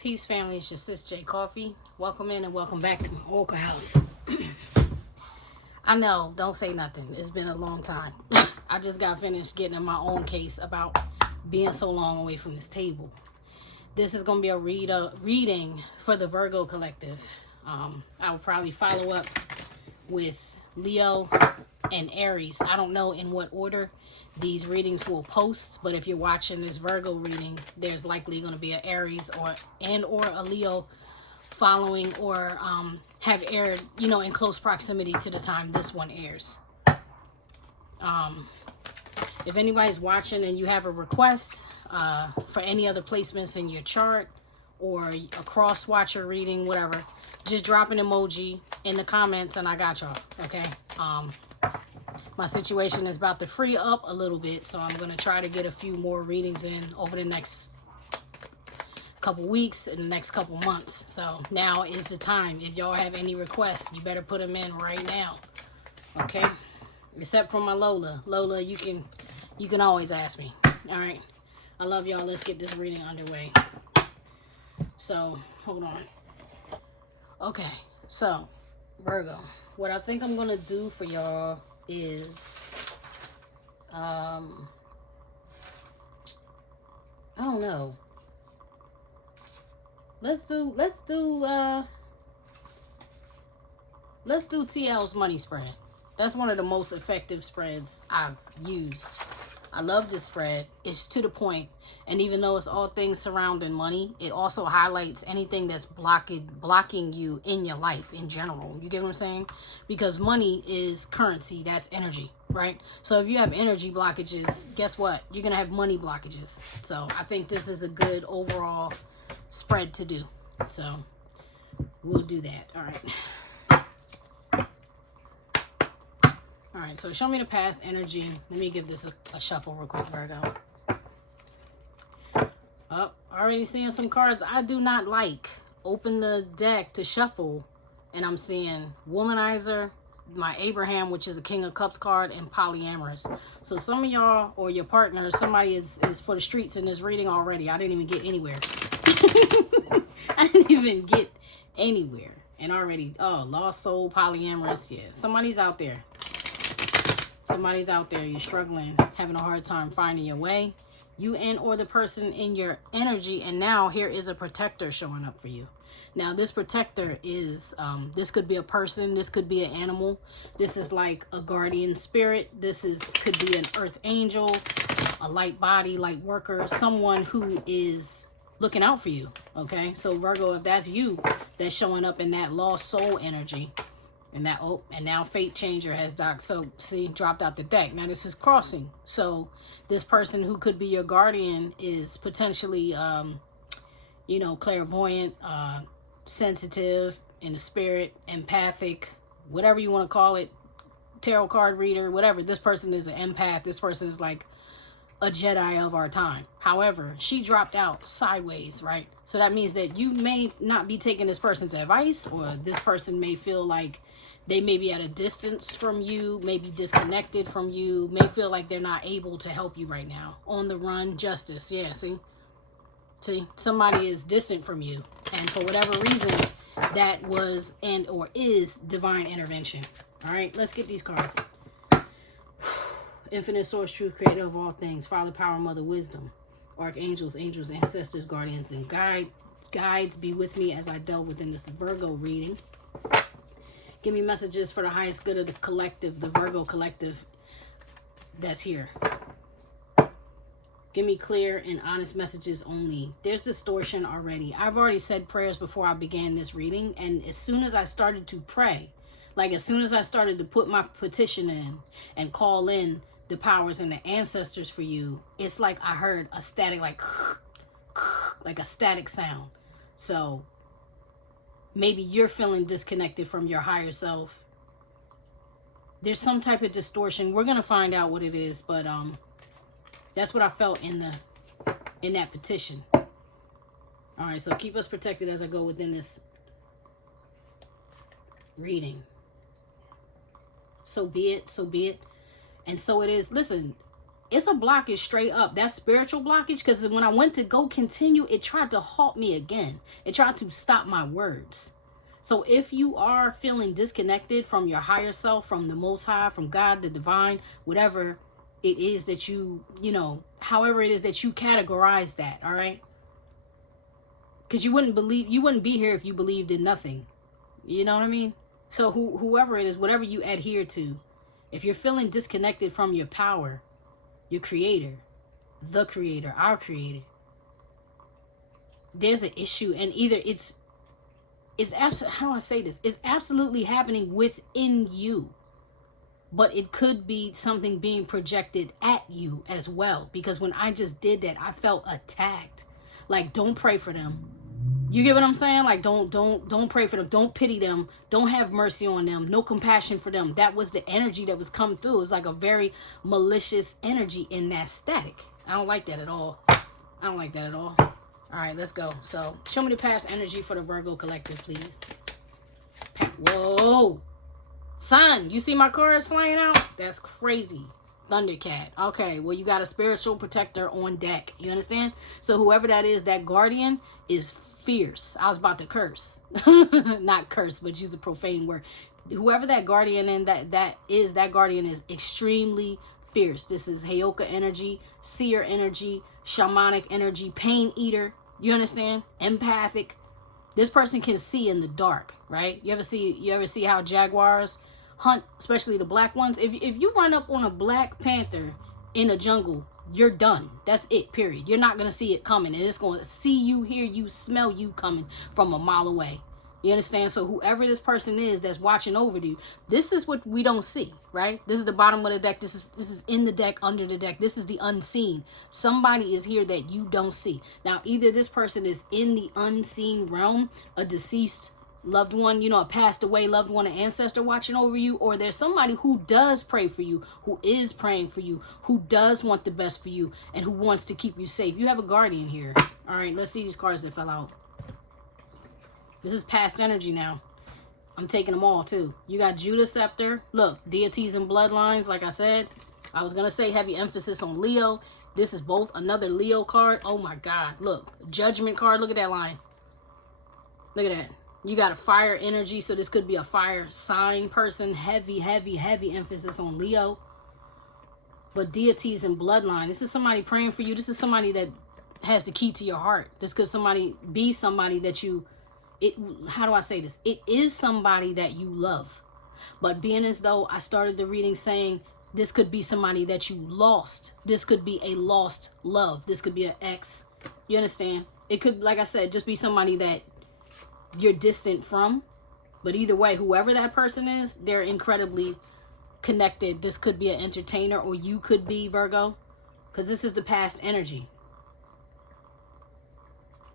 Peace, family. It's your sis J Coffee. Welcome in and welcome back to my Oracle house. I know, don't say nothing. It's been a long time. I just got finished getting in my own case about being so long away from this table. This is going to be a reading for the Virgo collective. I will probably follow up with Leo and Aries. I don't know in what order these readings will post, but if you're watching this Virgo reading, there's likely going to be an Aries or a Leo following or have aired, in close proximity to the time this one airs. If anybody's watching and you have a request for any other placements in your chart or a cross watcher reading, whatever, just drop an emoji in the comments and I got y'all, okay? My situation is about to free up a little bit, so I'm going to try to get a few more readings in over the next couple weeks and the next couple months. So now is the time. If y'all have any requests, you better put them in right now, okay? Except for my Lola. Lola, you can always ask me, all right? I love y'all. Let's get this reading underway. So, hold on. Okay, so, Virgo, what I think I'm going to do for y'all is, I don't know. Let's do T.L's money spread. That's one of the most effective spreads I've used. I love this spread. It's to the point. And even though it's all things surrounding money, it also highlights anything that's blocking you in your life in general. You get what I'm saying? Because money is currency. That's energy, right? So if you have energy blockages, guess what? You're going to have money blockages. So I think this is a good overall spread to do. So we'll do that. All right. All right, so show me the past energy. Let me give this a shuffle real quick, Virgo. Oh, already seeing some cards I do not like. Open the deck to shuffle, and I'm seeing Womanizer, my Abraham, which is a King of Cups card, and Polyamorous. So some of y'all or your partner, somebody is for the streets in this reading already. I didn't even get anywhere. I didn't even get anywhere. And already, Lost Soul, Polyamorous, yeah. Somebody's out there. Somebody's out there, you're struggling, having a hard time finding your way. You and or the person in your energy, and now here is a protector showing up for you. Now this protector is, this could be a person, this could be an animal. This is like a guardian spirit. Could be an earth angel, a light body, light worker, someone who is looking out for you, okay? So Virgo, if that's you, that's showing up in that lost soul energy. And now Fate Changer has dropped out the deck. Now this is crossing. So this person who could be your guardian is potentially, clairvoyant, sensitive in the spirit, empathic, whatever you want to call it, tarot card reader, whatever. This person is an empath. This person is like a Jedi of our time. However, she dropped out sideways, right? So that means that you may not be taking this person's advice, or this person may feel like they may be at a distance from you, may be disconnected from you, may feel like they're not able to help you right now. On the run, justice. Yeah, see, somebody is distant from you. And for whatever reason, that was and or is divine intervention. All right, let's get these cards. Infinite source, truth, creator of all things, Father, power, mother, wisdom, archangels, angels, ancestors, guardians, and guides be with me as I delve within this Virgo reading. Give me messages for the highest good of the collective, the Virgo collective that's here. Give me clear and honest messages only. There's distortion already. I've already said prayers before I began this reading, and as soon as I started to pray, like as soon as I started to put my petition in and call in the powers and the ancestors for you, it's like I heard a static, like a static sound. So maybe you're feeling disconnected from your higher self. There's some type of distortion. We're going to find out what it is, but that's what I felt in that petition. All right, so keep us protected as I go within this reading. So be it, and so it is. Listen, It's a blockage straight up. That spiritual blockage, because when I went to go continue, it tried to halt me again. It tried to stop my words. So if you are feeling disconnected from your higher self, from the Most High, from God, the divine, whatever it is that you know, however it is that you categorize that, all right? Because you wouldn't be here if you believed in nothing. You know what I mean? So whoever it is, whatever you adhere to, if you're feeling disconnected from your power, your creator, the creator, our creator, there's an issue. And either it's absolutely, how do I say this? It's absolutely happening within you. But it could be something being projected at you as well. Because when I just did that, I felt attacked. Like, don't pray for them. You get what I'm saying? Like, don't pray for them. Don't pity them. Don't have mercy on them. No compassion for them. That was the energy that was coming through. It was like a very malicious energy in that static. I don't like that at all. I don't like that at all. All right, let's go. So, show me the past energy for the Virgo collective, please. Whoa. Son, you see my cards flying out? That's crazy. Thundercat. Okay, well, you got a spiritual protector on deck. You understand? So whoever that is, that guardian is fierce. I was about to curse. Not curse, but use a profane word. Whoever that guardian and that guardian is extremely fierce. This is Heyoka energy, seer energy, shamanic energy, pain eater. You understand? Empathic. This person can see in the dark, right? You ever see how jaguars hunt, especially the black ones? If you run up on a black panther in a jungle, you're done. That's it, period. You're not going to see it coming, and it's going to see you, hear you, smell you coming from a mile away. You understand? So whoever this person is that's watching over you, this is what we don't see, right? This is the bottom of the deck. This is in the deck, under the deck. This is the unseen. Somebody is here that you don't see. Now, either this person is in the unseen realm, a deceased loved one, you know, a passed away loved one, an ancestor watching over you, or there's somebody who does pray for you, who is praying for you, who does want the best for you, and who wants to keep you safe. You have a guardian here. All right, let's see these cards that fell out. This is past energy now. I'm taking them all too. You got Judah Scepter. Look, deities and bloodlines, like I said. I was going to say heavy emphasis on Leo. This is both another Leo card. Oh my God. Look, Judgment card. Look at that line. Look at that. You got a fire energy, so this could be a fire sign person. Heavy, heavy, heavy emphasis on Leo. But deities and bloodline. This is somebody praying for you. This is somebody that has the key to your heart. This could be somebody that you... how do I say this? It is somebody that you love. But being as though I started the reading saying this could be somebody that you lost. This could be a lost love. This could be an ex. You understand? It could, like I said, just be somebody that you're distant from. But either way, whoever that person is, they're incredibly connected. This could be an entertainer, or you could be, Virgo. Because this is the past energy.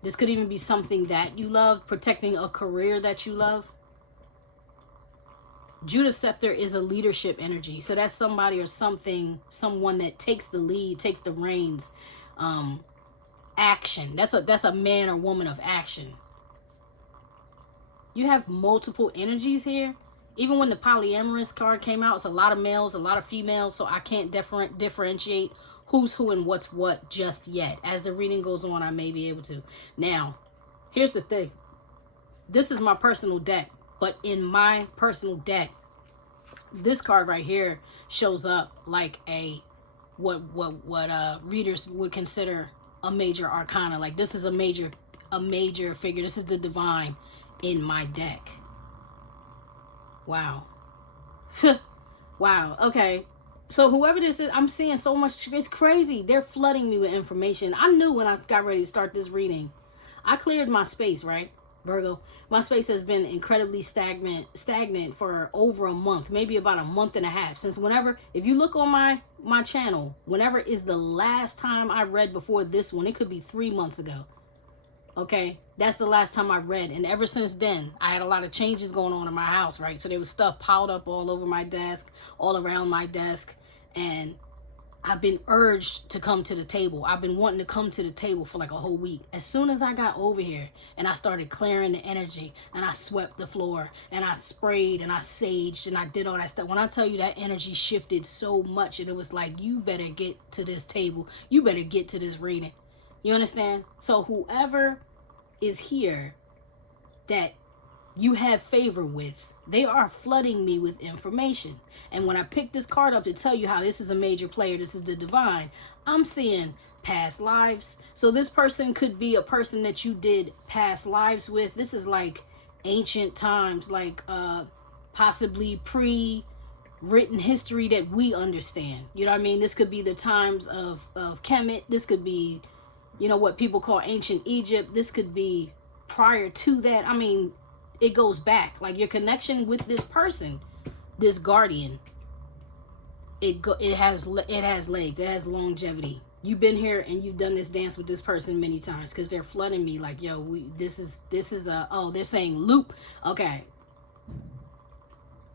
This could even be something that you love, protecting a career that you love. Judah Scepter is a leadership energy. So that's somebody or something, someone that takes the lead, takes the reins. Action. That's a man or woman of action. You have multiple energies here. Even when the polyamorous card came out, it's a lot of males, a lot of females. So I can't differentiate who's who and what's what just yet. As the reading goes on, I may be able to. Now, here's the thing. This is my personal deck. But in my personal deck, this card right here shows up like a what readers would consider a major arcana. Like this is a major figure. This is the divine in my deck. Wow. Wow. Okay. So whoever this is, I'm seeing so much. It's crazy. They're flooding me with information. I knew when I got ready to start this reading. I cleared my space, right? Virgo. My space has been incredibly stagnant for over a month, maybe about a month and a half. Since whenever, if you look on my channel, whenever is the last time I read before this one, it could be 3 months ago. Okay, that's the last time I read. And ever since then, I had a lot of changes going on in my house, right? So there was stuff piled up all over my desk, all around my desk. And I've been urged to come to the table. I've been wanting to come to the table for like a whole week. As soon as I got over here and I started clearing the energy and I swept the floor and I sprayed and I saged and I did all that stuff. When I tell you that energy shifted so much and it was like, you better get to this table. You better get to this reading. You understand? So whoever is here that you have favor with, they are flooding me with information. And when I pick this card up to tell you how this is a major player, this is the divine, I'm seeing past lives. So this person could be a person that you did past lives with. This is like ancient times, like possibly pre-written history that we understand. You know what I mean? This could be the times of Kemet. This could be, you know, what people call ancient Egypt. This could be prior to that. I mean, it goes back. Like your connection with this person, this guardian, it has legs. It has longevity. You've been here and you've done this dance with this person many times, because they're flooding me like, yo, this is a, oh, they're saying loop. Okay,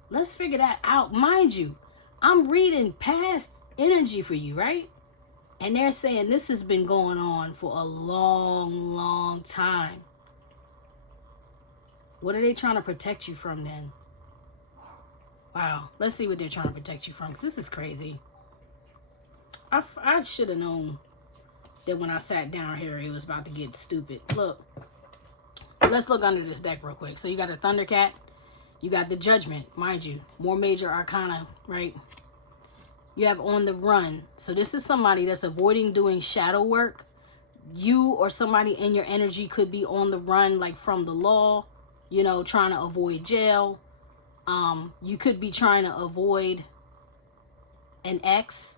let's figure that out. Mind you, I'm reading past energy for you, right? And they're saying this has been going on for a long time. What are they trying to protect you from then? Wow. Let's see what they're trying to protect you from, because this is crazy. I should have known that when I sat down here, it was about to get stupid. Look. Let's look under this deck real quick. So you got the Thundercat. You got the Judgment. Mind you, more major arcana, right? You have on the run. So this is somebody that's avoiding doing shadow work. You or somebody in your energy could be on the run, like from the law. You know, trying to avoid jail. You could be trying to avoid an ex.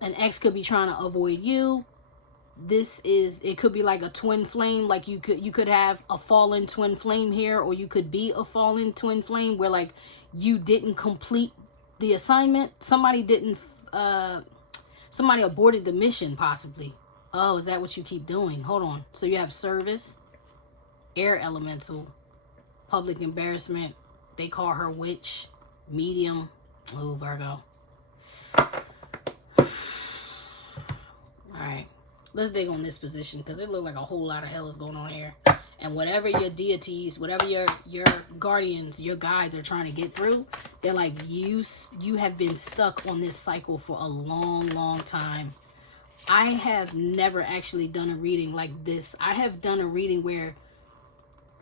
An ex could be trying to avoid you. It could be like a twin flame. Like you could have a fallen twin flame here, or you could be a fallen twin flame where like you didn't complete the assignment. Somebody aborted the mission possibly. Oh, is that what you keep doing? Hold on. So you have service, air elemental, public embarrassment. They call her witch, medium. Oh, Virgo. Alright. Let's dig on this position, because it looked like a whole lot of hell is going on here. And whatever your deities, whatever your guardians, your guides are trying to get through, they're like, you have been stuck on this cycle for a long time. I have never actually done a reading like this. I have done a reading where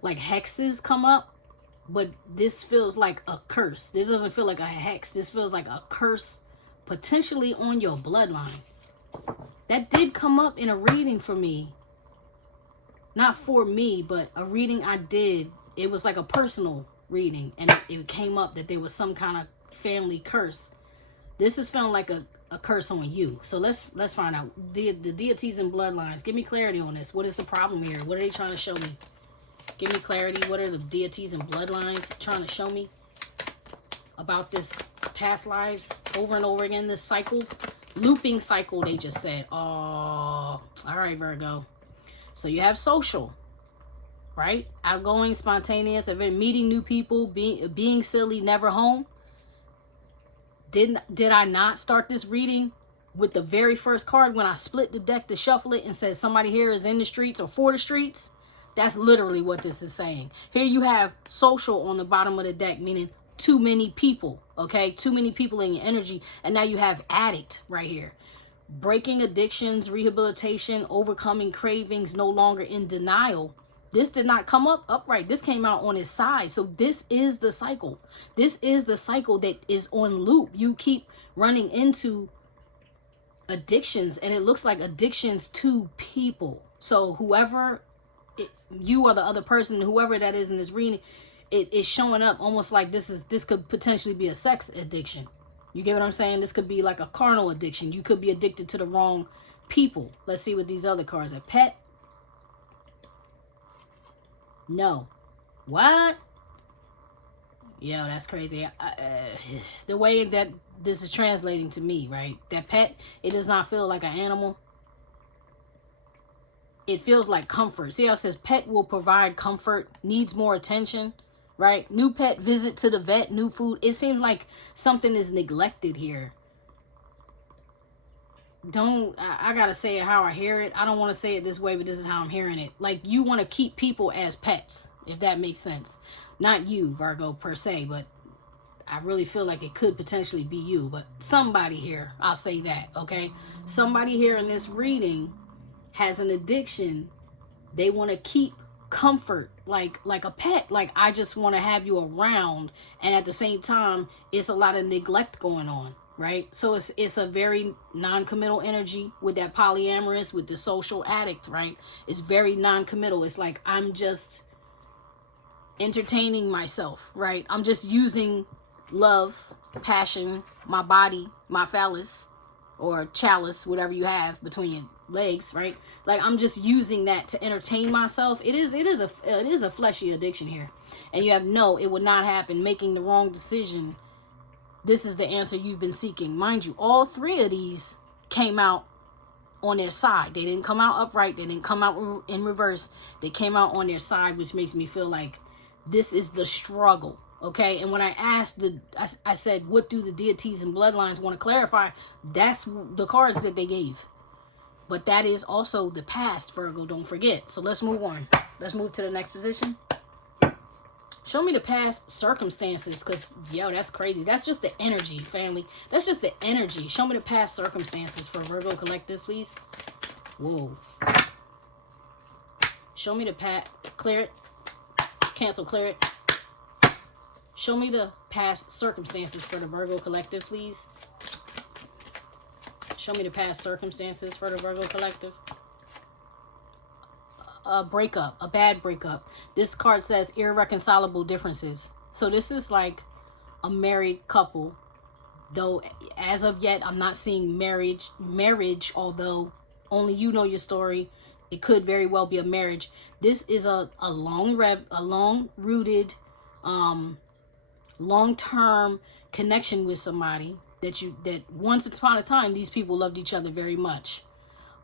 like hexes come up, but this feels like a curse. This doesn't feel like a hex. This feels like a curse potentially on your bloodline. That did come up in a reading for me. Not for me, but a reading I did. It was like a personal reading, and it came up that there was some kind of family curse. This is feeling like a curse on you. So let's find out. The deities and bloodlines. Give me clarity on this. What is the problem here? What are they trying to show me? Give me clarity. What are the deities and bloodlines trying to show me about this past lives over and over again? This cycle, looping cycle, they just said. Oh, all right, Virgo. So you have social, right? Outgoing, spontaneous, meeting new people, being silly, never home. Did I not start this reading with the very first card when I split the deck to shuffle it and said somebody here is in the streets or for the streets? That's literally what this is saying. Here you have social on the bottom of the deck, meaning too many people, okay? Too many people in your energy. And now you have addict right here. Breaking addictions, rehabilitation, overcoming cravings, no longer in denial. This did not come up upright. This came out on its side. So this is the cycle. This is the cycle that is on loop. You keep running into addictions, and it looks like addictions to people. So whoever... you or the other person, whoever that is in this reading, it is showing up almost like this could potentially be a sex addiction. You get what I'm saying? This could be like a carnal addiction. You could be addicted to the wrong people. Let's see what these other cards are. Pet. No. What? Yo, that's crazy. The way that this is translating to me, right? That pet, it does not feel like an animal. It feels like comfort. See how it says pet will provide comfort, needs more attention, right? New pet, visit to the vet, new food. It seems like something is neglected here. I gotta say it how I hear it. I don't want to say it this way, but this is how I'm hearing it. Like, you want to keep people as pets, if that makes sense. Not you, Virgo, per se, but I really feel like it could potentially be you. But somebody here, I'll say that, okay? Somebody here in this reading has an addiction. They want to keep comfort like a pet. Like, I just want to have you around, and at the same time, it's a lot of neglect going on. Right? So it's a very non-committal energy with that polyamorous, with the social addict, right? It's very non-committal. It's like, I'm just entertaining myself, right? I'm just using love, passion, my body, my phallus, or chalice, whatever you have between your legs, right? Like, I'm just using that to entertain myself. It is a fleshy addiction here. And you have it would not happen. Making the wrong decision. This is the answer you've been seeking. Mind you, all three of these came out on their side. They didn't come out upright. They didn't come out in reverse. They came out on their side, which makes me feel like this is the struggle. Okay? And when I asked, I said, what do the deities and bloodlines want to clarify? That's the cards that they gave. But that is also the past, Virgo. Don't forget. So let's move on. Let's move to the next position. Show me the past circumstances, because, yo, that's crazy. That's just the energy, family. That's just the energy. Show me the past circumstances for Virgo Collective, please. Whoa. Show me the past. Clear it. Cancel, clear it. Show me the past circumstances for the Virgo Collective, please. Show me the past circumstances for the Virgo Collective. A breakup, a bad breakup. This card says irreconcilable differences. So this is like a married couple, though as of yet I'm not seeing marriage, although only you know your story. It could very well be a marriage. This is a long-rooted, long-term connection with somebody that once upon a time these people loved each other very much.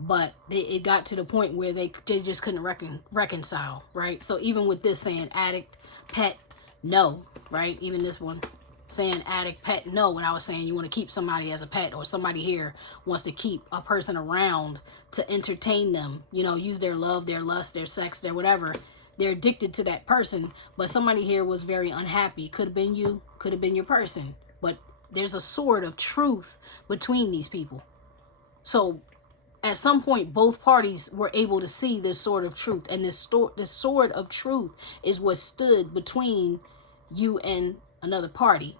But it got to the point where they just couldn't reconcile, right? So even with this saying addict, pet, no, right? Even this one saying addict, pet, no. When I was saying you want to keep somebody as a pet, or somebody here wants to keep a person around to entertain them, use their love, their lust, their sex, their whatever. They're addicted to that person. But somebody here was very unhappy. Could have been you, could have been your person. But there's a sword of truth between these people. So at some point, both parties were able to see this sword of truth. And this sword of truth is what stood between you and another party.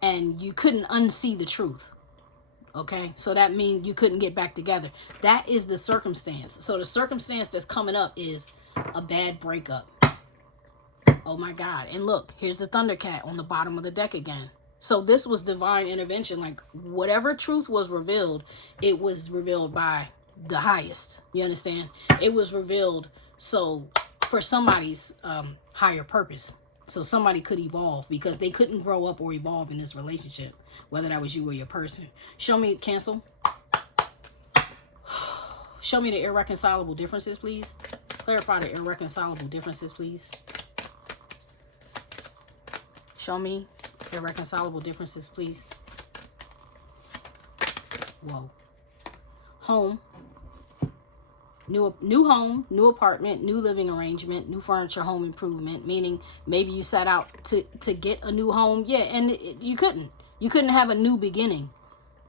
And you couldn't unsee the truth. Okay? So that means you couldn't get back together. That is the circumstance. So the circumstance that's coming up is a bad breakup. Oh my God. And look, here's the Thundercat on the bottom of the deck again. So this was divine intervention. Like, whatever truth was revealed, it was revealed by the highest. You understand? It was revealed so for somebody's higher purpose. So somebody could evolve, because they couldn't grow up or evolve in this relationship, whether that was you or your person. Show me, cancel. Show me the irreconcilable differences, please. Clarify the irreconcilable differences, please. Show me irreconcilable differences, please. Whoa. Home. New home, new apartment, new living arrangement, new furniture, home improvement. Meaning maybe you set out to get a new home. Yeah, and you couldn't. You couldn't have a new beginning.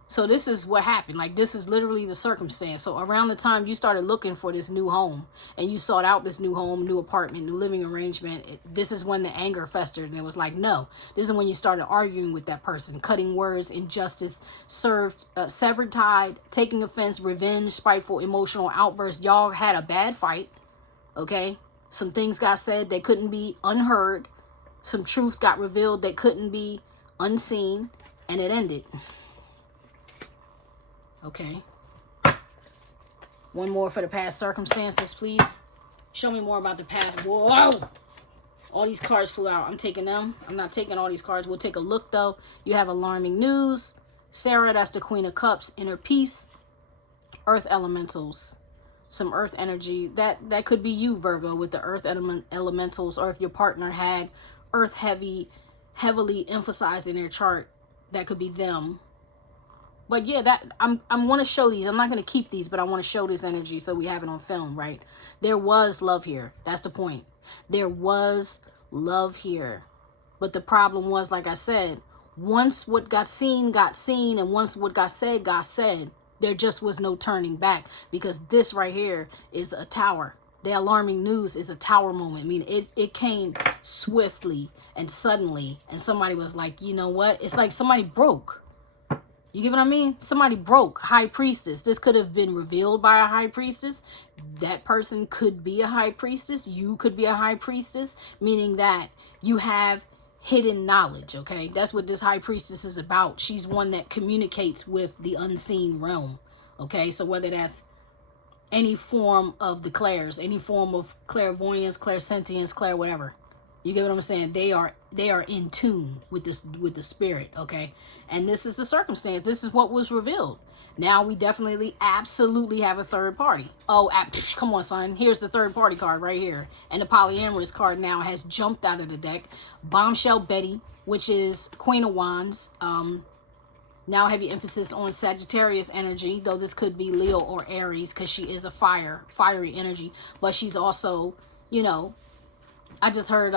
So this is what happened. Like, this is literally the circumstance. So around the time you started looking for this new home, and you sought out this new home, new apartment, new living arrangement, this is when the anger festered, and it was like, no. This is when you started arguing with that person, cutting words, injustice, severed tide, taking offense, revenge, spiteful, emotional outbursts. Y'all had a bad fight, okay? Some things got said that couldn't be unheard. Some truth got revealed that couldn't be unseen, and it ended. Okay. One more for the past circumstances, please. Show me more about the past. Whoa! All these cards flew out. I'm taking them. I'm not taking all these cards. We'll take a look, though. You have alarming news. Sarah, that's the Queen of Cups. Inner peace. Earth elementals. Some earth energy. That could be you, Virgo, with the earth elementals. Or if your partner had earth heavily emphasized in their chart, that could be them. But yeah, that I'm want to show these. I'm not going to keep these, but I want to show this energy so we have it on film, right? There was love here. That's the point. There was love here. But the problem was, like I said, once what got seen, and once what got said, there just was no turning back, because this right here is a tower. The alarming news is a tower moment. I mean, it came swiftly and suddenly, and somebody was like, you know what? It's like somebody broke. You get what I mean? Somebody broke. High priestess. This could have been revealed by a high priestess. That person could be a high priestess. You could be a high priestess, meaning that you have hidden knowledge, okay? That's what this high priestess is about. She's one that communicates with the unseen realm, okay? So whether that's any form of the clairs, any form of clairvoyance, clairsentience, clair whatever. You get what I'm saying? They are in tune with the spirit, okay? And this is the circumstance. This is what was revealed. Now we definitely, absolutely have a third party. Oh, come on, son. Here's the third party card right here. And the polyamorous card now has jumped out of the deck. Bombshell Betty, which is Queen of Wands. Now heavy emphasis on Sagittarius energy, though this could be Leo or Aries, because she is a fiery energy. But she's also, you know, I just heard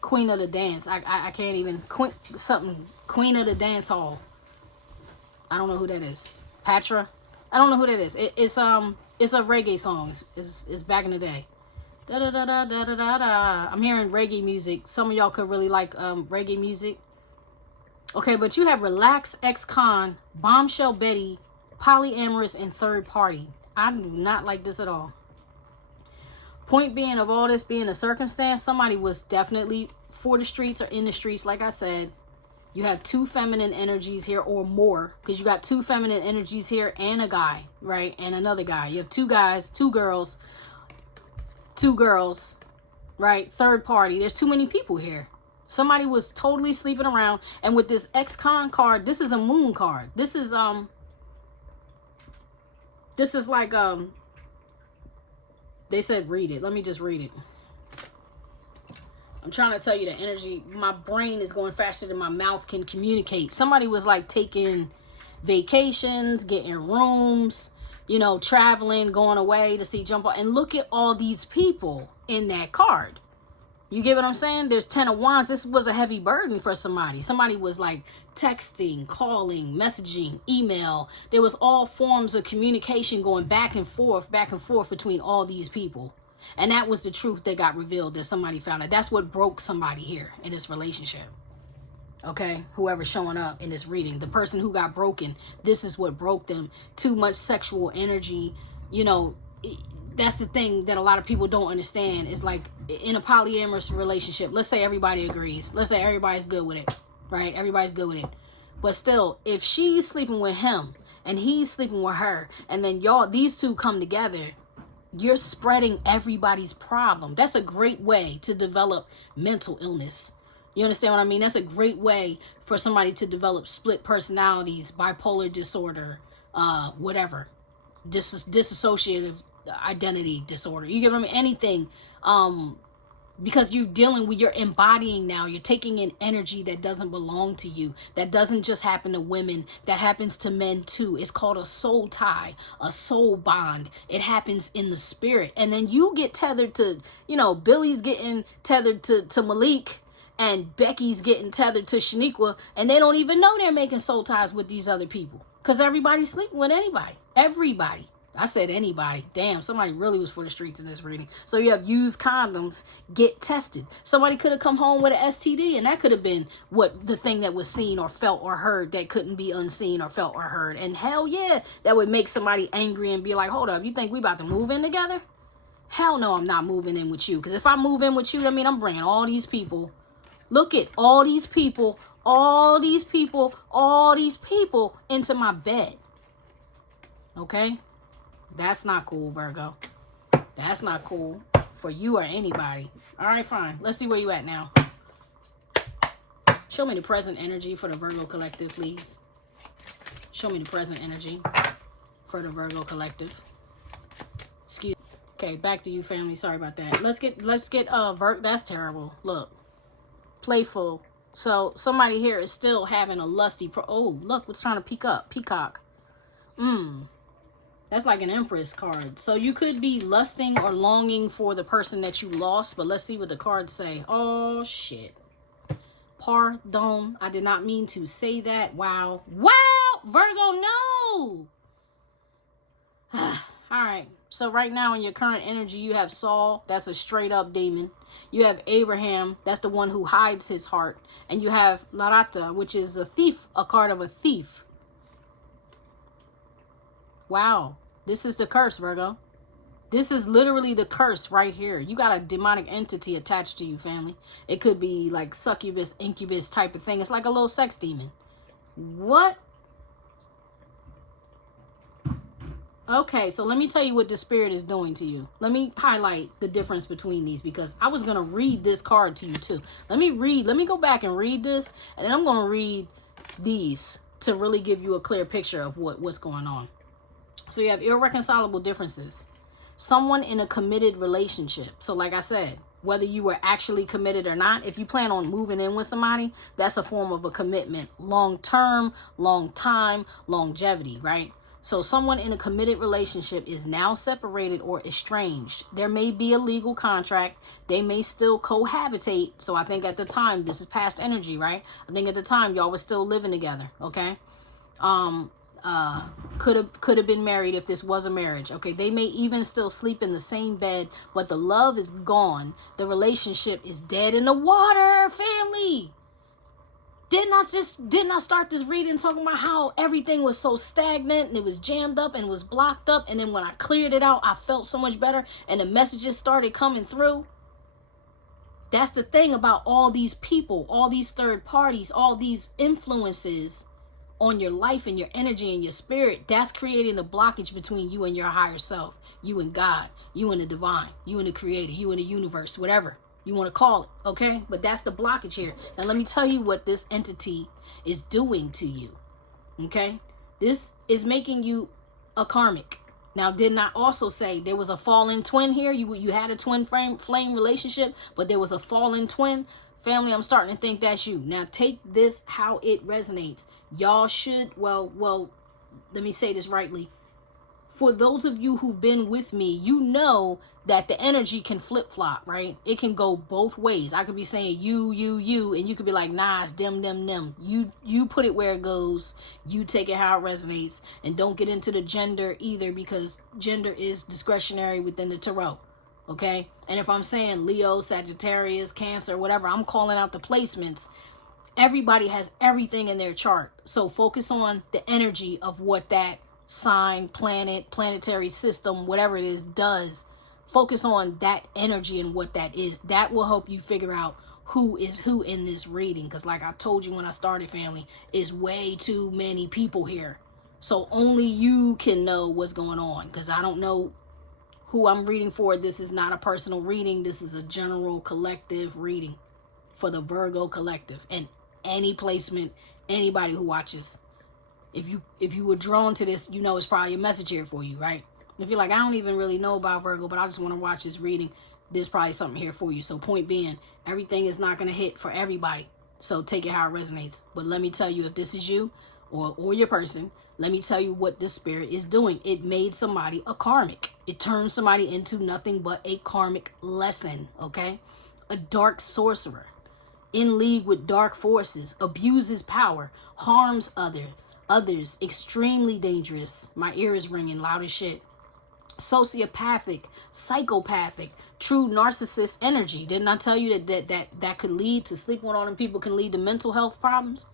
Queen of the Dance. I can't even Queen of the Dance Hall. I don't know who that is. Patra. I don't know who that is. It's a reggae song. It's back in the day. Da da da da da da da da. I'm hearing reggae music. Some of y'all could really like reggae music. Okay, but you have Relax, Ex-Con, Bombshell Betty, Polyamorous, and Third Party. I do not like this at all. Point being of all this being a circumstance, somebody was definitely for the streets or in the streets, like I said. You have two feminine energies here or more, because you got two feminine energies here and a guy, right? And another guy. You have two guys, two girls, right? Third party. There's too many people here. Somebody was totally sleeping around. And with this ex-con card, this is a moon card. This is like, they said read it. Let me just read it. I'm trying to tell you the energy. My brain is going faster than my mouth can communicate. Somebody was like taking vacations, getting rooms, you know, traveling, going away to see jump. And look at all these people in that card. You get what I'm saying? There's 10 of Wands. This was a heavy burden for somebody. Somebody was like texting, calling, messaging, email. There was all forms of communication going back and forth between all these people. And that was the truth that got revealed, that somebody found out. That's what broke somebody here in this relationship. Okay? Whoever's showing up in this reading. The person who got broken, this is what broke them. Too much sexual energy. You know, that's the thing that a lot of people don't understand. Is like in a polyamorous relationship, let's say everybody agrees. Let's say everybody's good with it. Right? Everybody's good with it. But still, if she's sleeping with him and he's sleeping with her, and then these two come together, you're spreading everybody's problem. That's a great way to develop mental illness. You understand what I mean? That's a great way for somebody to develop split personalities, bipolar disorder, whatever, dissociative identity disorder. You get what I mean? Anything, because you're embodying now. You're taking in energy that doesn't belong to you. That doesn't just happen to women. That happens to men too. It's called a soul tie, a soul bond. It happens in the spirit. And then you get tethered to, you know, Billy's getting tethered to Malik, and Becky's getting tethered to Shaniqua, and they don't even know they're making soul ties with these other people, because everybody's sleeping with anybody. Everybody. I said anybody. Damn, somebody really was for the streets in this reading. So you have used condoms, get tested. Somebody could have come home with an STD, and that could have been what the thing that was seen or felt or heard that couldn't be unseen or felt or heard. And hell yeah, that would make somebody angry and be like, hold up, you think we about to move in together? Hell no, I'm not moving in with you. Because if I move in with you, I mean, I'm bringing all these people. Look at all these people into my bed. Okay? That's not cool, Virgo. That's not cool for you or anybody. All right, fine. Let's see where you at now. Show me the present energy for the Virgo collective, please. Show me the present energy for the Virgo collective. Excuse me. Okay, back to you, family. Sorry about that. Let's get that's terrible. Look. Playful, So somebody here is still having a lusty oh, look what's trying to peek up. Peacock. That's like an Empress card. So you could be lusting or longing for the person that you lost, but let's see what the cards say. Oh, shit. Pardon. I did not mean to say that. Wow. Wow! Virgo, no! All right. So right now in your current energy, you have Saul. That's a straight up demon. You have Abraham. That's the one who hides his heart. And you have Larata, which is a thief, a card of a thief. Wow. This is the curse, Virgo. This is literally the curse right here. You got a demonic entity attached to you, family. It could be like succubus, incubus type of thing. It's like a little sex demon. What? Okay, so let me tell you what the spirit is doing to you. Let me highlight the difference between these because I was going to read this card to you too. Let me go back and read this, and then I'm going to read these to really give you a clear picture of what's going on. So you have irreconcilable differences. Someone in a committed relationship. So like I said, whether you were actually committed or not, if you plan on moving in with somebody, that's a form of a commitment. Long term, long time, longevity, right? So someone in a committed relationship is now separated or estranged. There may be a legal contract. They may still cohabitate. So I think at the time, this is past energy, right? I think at the time, y'all were still living together, okay? Could have been married if this was a marriage. Okay, they may even still sleep in the same bed, but the love is gone. The relationship is dead in the water, family. Didn't I start this reading talking about how everything was so stagnant and it was jammed up and it was blocked up, and then when I cleared it out, I felt so much better and the messages started coming through. That's the thing about all these people, all these third parties, all these influences on your life and your energy and your spirit. That's creating a blockage between you and your higher self, you and God, you and the divine, you and the creator, you and the universe, whatever you want to call it, okay? But that's the blockage here. Now let me tell you what this entity is doing to you, okay? This is making you a karmic. Now, didn't I also say there was a fallen twin here? You had a twin flame relationship, but there was a fallen twin. Family, I'm starting to think that's you. Now, take this how it resonates. Y'all should, well, let me say this rightly. For those of you who've been with me, you know that the energy can flip-flop, right? It can go both ways. I could be saying you, and you could be like, nah, it's them. You put it where it goes. You take it how it resonates. And don't get into the gender either, because gender is discretionary within the tarot, okay? And if I'm saying Leo, Sagittarius, Cancer, whatever, I'm calling out the placements. Everybody has everything in their chart. So focus on the energy of what that sign, planet, planetary system, whatever it is, does. Focus on that energy and what that is. That will help you figure out who is who in this reading. Because like I told you when I started, family, is way too many people here. So only you can know what's going on. Because I don't know who I'm reading for. This is not a personal reading. This is a general collective reading for the Virgo collective. And any placement, anybody who watches. If you were drawn to this, you know it's probably a message here for you, right? If you're like, I don't even really know about Virgo, but I just want to watch this reading, there's probably something here for you. So point being, everything is not going to hit for everybody. So take it how it resonates. But let me tell you, if this is you or your person, let me tell you what this spirit is doing. It made somebody a karmic. It turned somebody into nothing but a karmic lesson, okay? A dark sorcerer, in league with dark forces, abuses power, harms others, extremely dangerous. My ear is ringing loud as shit. Sociopathic, psychopathic, true narcissist energy. Didn't I tell you that could lead to sleeping with all them people, can lead to mental health problems?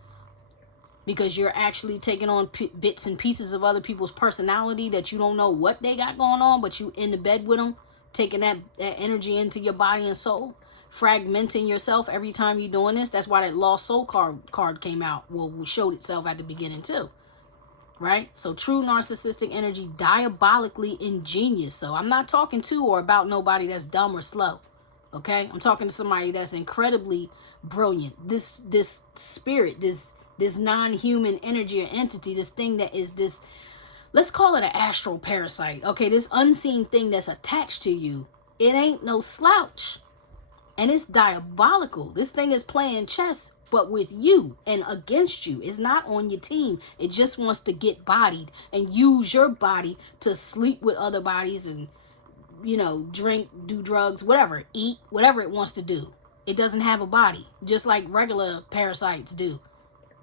Because you're actually taking on bits and pieces of other people's personality that you don't know what they got going on, but you in the bed with them, taking that energy into your body and soul, fragmenting yourself every time you're doing this. That's why that lost soul card came out. Well, it showed itself at the beginning too, right? So true narcissistic energy, diabolically ingenious. So I'm not talking to or about nobody that's dumb or slow, okay? I'm talking to somebody that's incredibly brilliant. This spirit, this non-human energy or entity, this thing that is this, let's call it an astral parasite, okay? This unseen thing that's attached to you, it ain't no slouch. And it's diabolical. This thing is playing chess but with you and against you. It's not on your team. It just wants to get bodied and use your body to sleep with other bodies and, you know, drink, do drugs, whatever, eat, whatever it wants to do. It doesn't have a body, just like regular parasites do.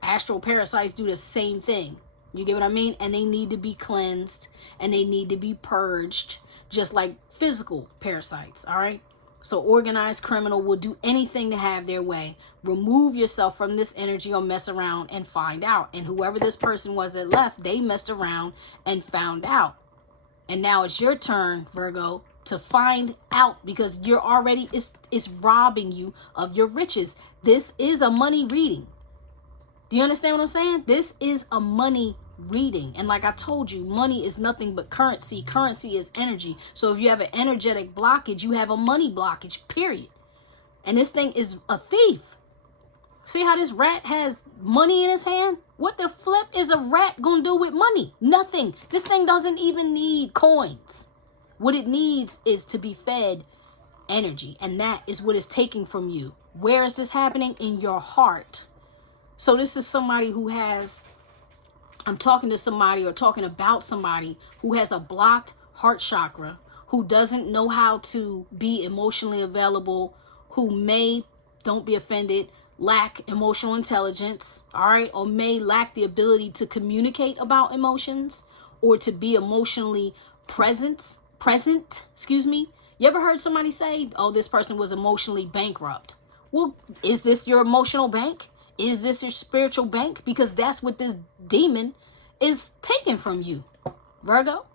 Astral parasites do the same thing. You get what I mean? And they need to be cleansed and they need to be purged, just like physical parasites, all right? So organized criminal will do anything to have their way. Remove yourself from this energy or mess around and find out. And whoever this person was that left, they messed around and found out. And now it's your turn, Virgo, to find out, because you're already, it's robbing you of your riches. This is a money reading. Do you understand what I'm saying? This is a money reading. And like I told you, money is nothing but currency. Currency is energy. So if you have an energetic blockage, you have a money blockage, period. And this thing is a thief. See how this rat has money in his hand? What the flip is a rat gonna do with money? Nothing. This thing doesn't even need coins. What it needs is to be fed energy. And that is what is taking from you. Where is this happening? In your heart. So this is somebody who has, I'm talking to somebody or talking about somebody who has a blocked heart chakra, who doesn't know how to be emotionally available, who may, don't be offended, lack emotional intelligence, all right, or may lack the ability to communicate about emotions or to be emotionally present, excuse me. You ever heard somebody say, oh, this person was emotionally bankrupt? Well, is this your emotional bank? Is this your spiritual bank? Because that's what this demon is taking from you, Virgo.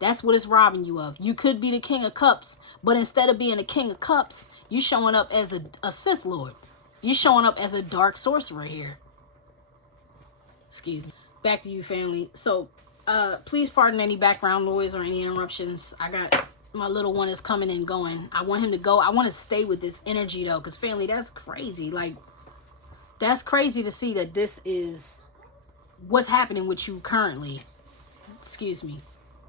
That's what it's robbing you of. You could be the King of Cups, but instead of being a King of Cups, you're showing up as a Sith Lord. You're showing up as a dark sorcerer here. Excuse me. Back to you, family. So, please pardon any background noise or any interruptions. I got my little one is coming and going. I want him to go. I want to stay with this energy, though, because, family, that's crazy. Like, that's crazy to see that this is what's happening with you currently. Excuse me.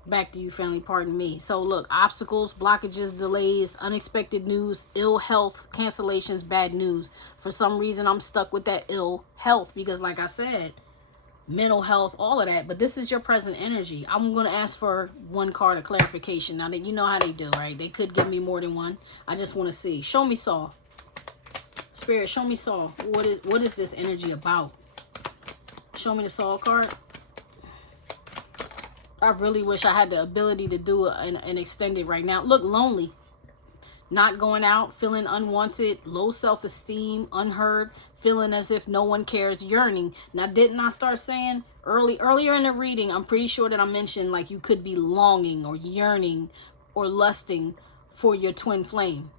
Back to you, family. Pardon me. So, look, obstacles, blockages, delays, unexpected news, ill health, cancellations, bad news. For some reason, I'm stuck with that ill health because, like I said, mental health, all of that. But this is your present energy. I'm going to ask for one card of clarification. Now, that you know how they do, right? They could give me more than one. I just want to see. Show me Saul. Spirit, show me Saul. What is this energy about? Show me the Saul card. I really wish I had the ability to do an extended right now. Look, lonely. Not going out, feeling unwanted, low self-esteem, unheard, feeling as if no one cares, yearning. Now, didn't I start saying earlier in the reading, I'm pretty sure that I mentioned like you could be longing or yearning or lusting for your twin flame.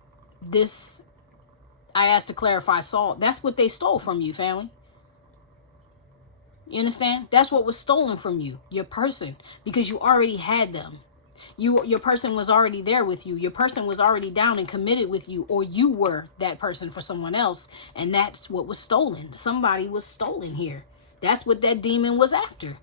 This, I asked to clarify, Saul. That's what they stole from you, family. You understand? That's what was stolen from you, your person, because you already had them. Your person was already there with you. Your person was already down and committed with you, or you were that person for someone else, and that's what was stolen. Somebody was stolen here. That's what that demon was after.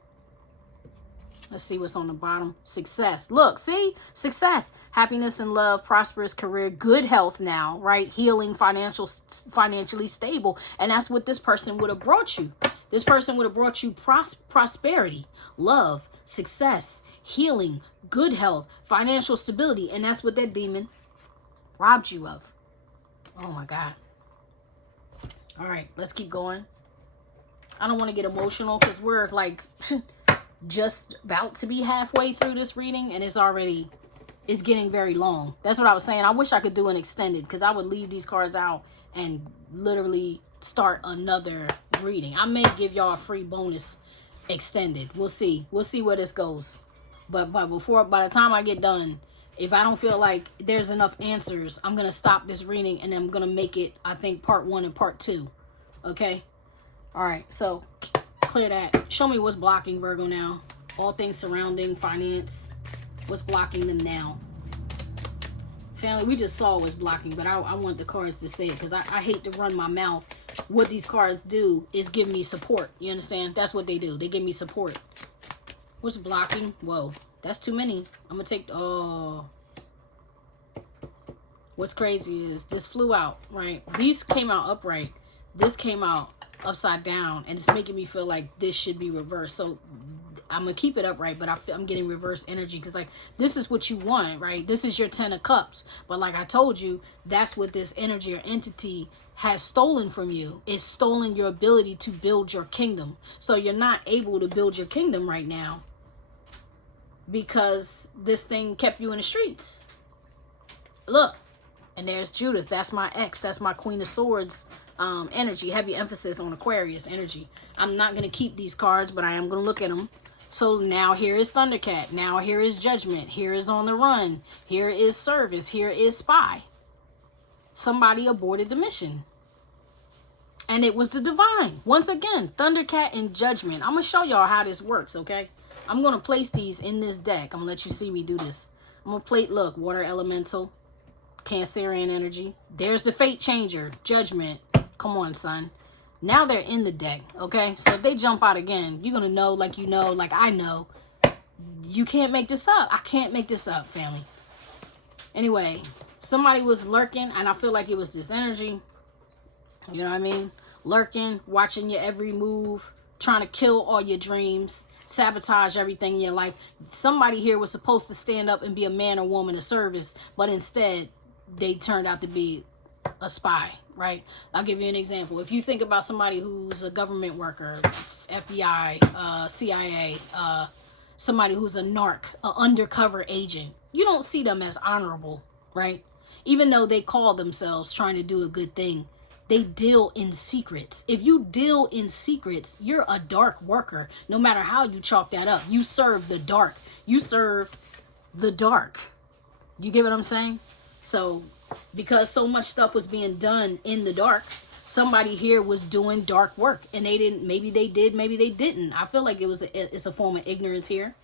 Let's see what's on the bottom. Success. Look, see? Success. Happiness and love, prosperous career, good health now, right? Healing, financially stable. And that's what this person would have brought you. This person would have brought you prosperity, love, success, healing, good health, financial stability. And that's what that demon robbed you of. Oh, my God. All right, let's keep going. I don't want to get emotional because we're like just about to be halfway through this reading. And it's getting very long. That's what I was saying. I wish I could do an extended because I would leave these cards out and literally start another reading. I may give y'all a free bonus extended. We'll see. We'll see where this goes. But by the time I get done, if I don't feel like there's enough answers, I'm going to stop this reading and I'm going to make it, I think, part 1 and part 2. Okay? All right. So, clear that. Show me what's blocking Virgo now. All things surrounding finance. What's blocking them now? Family, we just saw what's blocking, but I want the cards to say it because I hate to run my mouth. What these cards do is give me support. You understand? That's what they do. They give me support. What's blocking? Whoa, that's too many. I'm going to take... Oh. What's crazy is this flew out, right? These came out upright. this came out upside down, and it's making me feel like this should be reversed. So I'm gonna keep it upright, but I'm getting reverse energy, because like this is what you want, right? This is your 10 of cups, but like I told you, that's what this energy or entity has stolen from you. It's stolen your ability to build your kingdom. So you're not able to build your kingdom right now because this thing kept you in the streets. Look, and there's Judith. That's my ex. That's my Queen of Swords energy. Heavy emphasis on Aquarius energy. I'm not going to keep these cards, but I am going to look at them. So now here is Thundercat. Now here is Judgment. Here is On the Run. Here is Service. Here is Spy. Somebody aborted the mission. And it was the Divine. Once again, Thundercat and Judgment. I'm going to show y'all how this works, okay? I'm going to place these in this deck. I'm going to let you see me do this. I'm going to play, look, Water Elemental, Cancerian energy. There's the Fate Changer, Judgment. Come on, son. Now they're in the deck, okay? So if they jump out again, you're going to know, like I know. You can't make this up. I can't make this up, family. Anyway, somebody was lurking, and I feel like it was this energy. You know what I mean? Lurking, watching your every move, trying to kill all your dreams, sabotage everything in your life. Somebody here was supposed to stand up and be a man or woman of service, but instead, they turned out to be a spy, right? I'll give you an example. If you think about somebody who's a government worker, FBI, CIA, somebody who's a narc, an undercover agent, you don't see them as honorable, right? Even though they call themselves trying to do a good thing, they deal in secrets. If you deal in secrets, you're a dark worker. No matter how you chalk that up, you serve the dark. You serve the dark. You get what I'm saying? So, because so much stuff was being done in the dark, somebody here was doing dark work, and they didn't. Maybe they did, maybe they didn't. I feel like it's a form of ignorance here,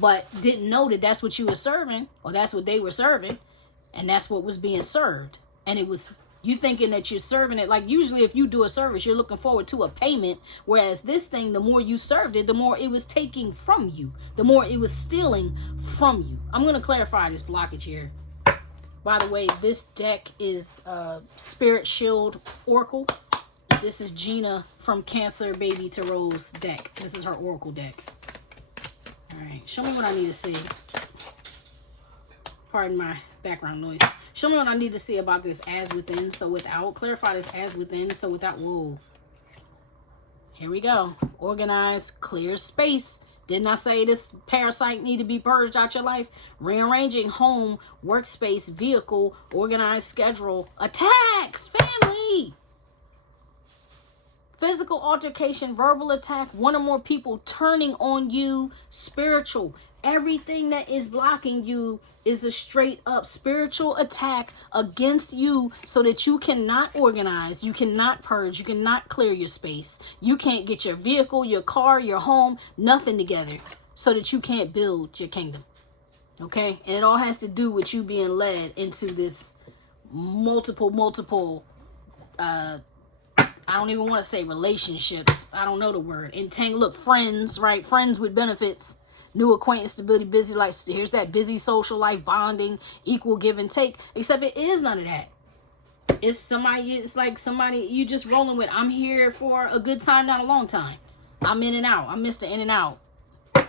but didn't know that that's what you were serving, or that's what they were serving, and that's what was being served. And it was you thinking that you're serving it. Like usually, if you do a service, you're looking forward to a payment. Whereas this thing, the more you served it, the more it was taking from you, the more it was stealing from you. I'm gonna clarify this blockage here. By the way, this deck is Spirit Shield Oracle. This is Gina from Cancer Baby Tarot's deck. This is her Oracle deck. All right, show me what I need to see. Pardon my background noise. Show me what I need to see about this as within, so without. Clarify this as within, so without. Whoa. Here we go. Organize, clear space. Didn't I say this parasite need to be purged out your life? Rearranging home, workspace, vehicle, organized schedule, attack, family. Physical altercation, verbal attack, one or more people turning on you, spiritual. Everything that is blocking you is a straight up spiritual attack against you, so that you cannot organize, you cannot purge, you cannot clear your space. You can't get your vehicle, your car, your home, nothing together, so that you can't build your kingdom. Okay? And it all has to do with you being led into this multiple, I don't even want to say relationships. I don't know the word. Look, friends, right? Friends with benefits. New acquaintance, stability, busy life. Here's that busy social life, bonding, equal give and take. Except it is none of that. It's like somebody you just rolling with. I'm here for a good time, not a long time. I'm in and out. I'm Mr. In and Out.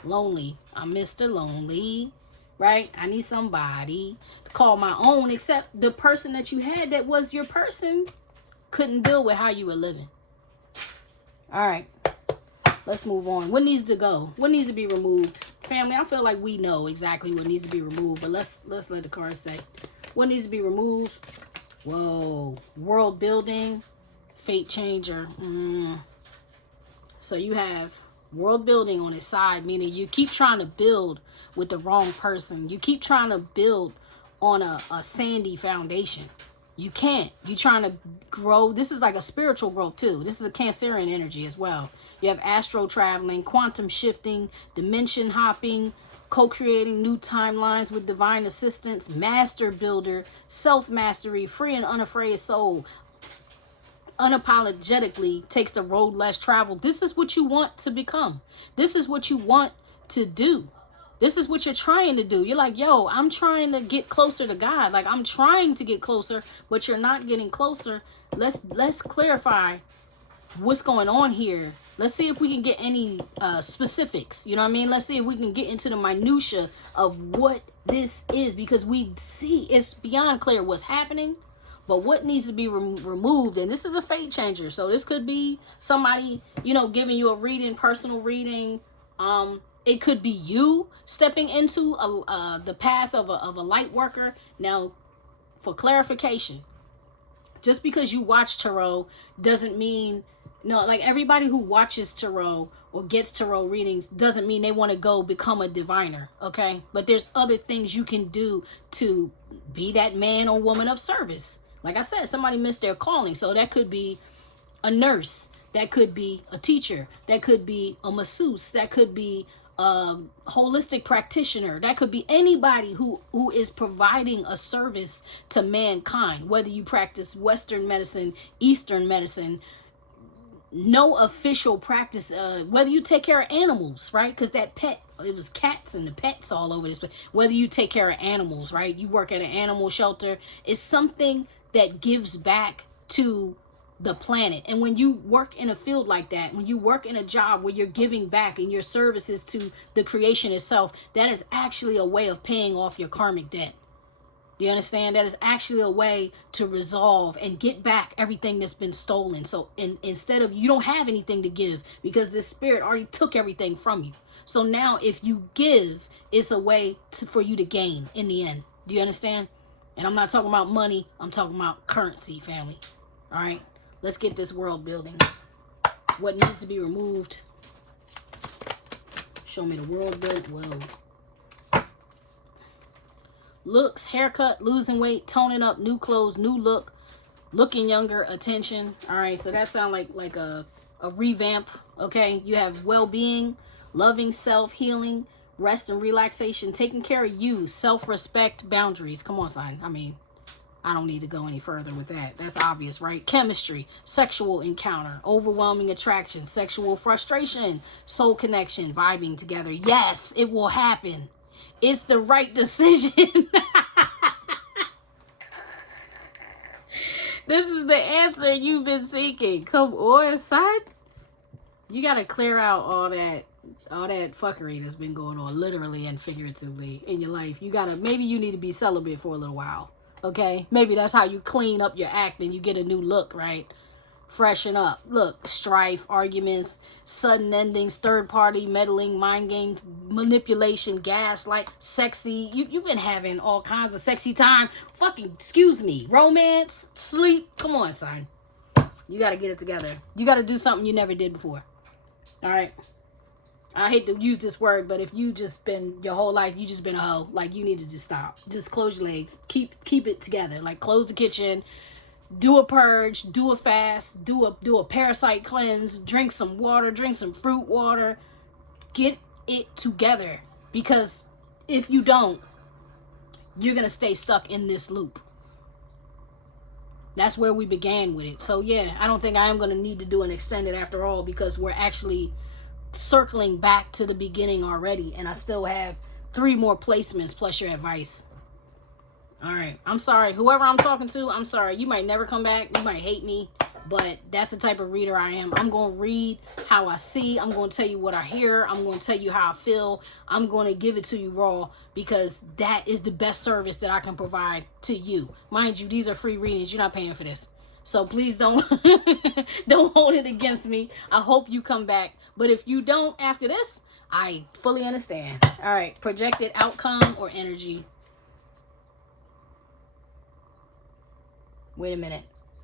Lonely. I'm Mr. Lonely. Right? I need somebody to call my own. Except the person that you had that was your person couldn't deal with how you were living. All right. Let's move on. What needs to go? What needs to be removed? Family, I feel like we know exactly what needs to be removed, but let's let the cards say. What needs to be removed? Whoa. World building. Fate changer. So you have world building on its side, meaning you keep trying to build with the wrong person. You keep trying to build on a sandy foundation. You can't. You're trying to grow. This is like a spiritual growth too. This is a Cancerian energy as well. You have astral traveling, quantum shifting, dimension hopping, co-creating new timelines with divine assistance, master builder, self-mastery, free and unafraid soul, unapologetically takes the road less traveled. This is what you want to become. This is what you want to do. This is what you're trying to do. You're like, yo, I'm trying to get closer to God. Like, I'm trying to get closer, but you're not getting closer. Let's clarify what's going on here. Let's see if we can get any specifics. You know what I mean? Let's see if we can get into the minutia of what this is, because we see it's beyond clear what's happening, but what needs to be removed. And this is a fate changer, so this could be somebody, you know, giving you a reading, personal reading. It could be you stepping into the path of a light worker. Now, for clarification, just because you watch tarot doesn't mean, no, like everybody who watches tarot or gets tarot readings doesn't mean they want to go become a diviner, okay? But there's other things you can do to be that man or woman of service. Like I said, somebody missed their calling, so that could be a nurse, that could be a teacher, that could be a masseuse, that could be a holistic practitioner, that could be anybody who is providing a service to mankind, whether you practice Western medicine, Eastern medicine, no official practice, whether you take care of animals, right? Because that pet, it was cats and the pets all over this, but whether you take care of animals, right? You work at an animal shelter, it's something that gives back to the planet. And when you work in a field like that, when you work in a job where you're giving back and your services to the creation itself, that is actually a way of paying off your karmic debt. Do you understand? That is actually a way to resolve and get back everything that's been stolen. So instead of, you don't have anything to give because this spirit already took everything from you. So now if you give, it's a way for you to gain in the end. Do you understand? And I'm not talking about money. I'm talking about currency, family. All right. Let's get this world building. What needs to be removed? Show me the world build. Whoa. Looks, haircut, losing weight, toning up, new clothes, new look, looking younger, attention. All right, so that sounds like a revamp. Okay, you have well-being, loving, self-healing, rest and relaxation, taking care of you, self-respect, boundaries. Come on, son. I mean, I don't need to go any further with that. That's obvious, right? Chemistry, sexual encounter, overwhelming attraction, sexual frustration, soul connection, vibing together. Yes, it will happen. It's the right decision. This is the answer you've been seeking. Come on, son. You got to clear out all that fuckery that's been going on, literally and figuratively, in your life. You got to, maybe you need to be celibate for a little while. Okay, maybe that's how you clean up your act and you get a new look, right? Freshen up. Look, strife, arguments, sudden endings, third party, meddling, mind games, manipulation, gaslight, sexy. You've been having all kinds of sexy time. Fucking, excuse me, romance, sleep. Come on, son. You got to get it together. You got to do something you never did before. All right. I hate to use this word, but if you just been your whole life, you just been a hoe, like you need to just stop. Just close your legs. Keep it together. Like close the kitchen, do a purge, do a fast, do a parasite cleanse, drink some water, drink some fruit water. Get it together, because if you don't, you're going to stay stuck in this loop. That's where we began with it. So yeah, I don't think I am going to need to do an extended after all, because we're actually circling back to the beginning already, and I still have 3 more placements plus your advice. All right, I'm sorry, whoever I'm talking to, I'm sorry. You might never come back, you might hate me, but that's the type of reader I am. I'm going to read how I see. I'm going to tell you what I hear. I'm going to tell you how I feel. I'm going to give it to you raw, because that is the best service that I can provide to you. Mind you, these are free readings. You're not paying for this. So please don't don't hold it against me. I hope you come back. But if you don't after this, I fully understand. All right, projected outcome or energy. Wait a minute.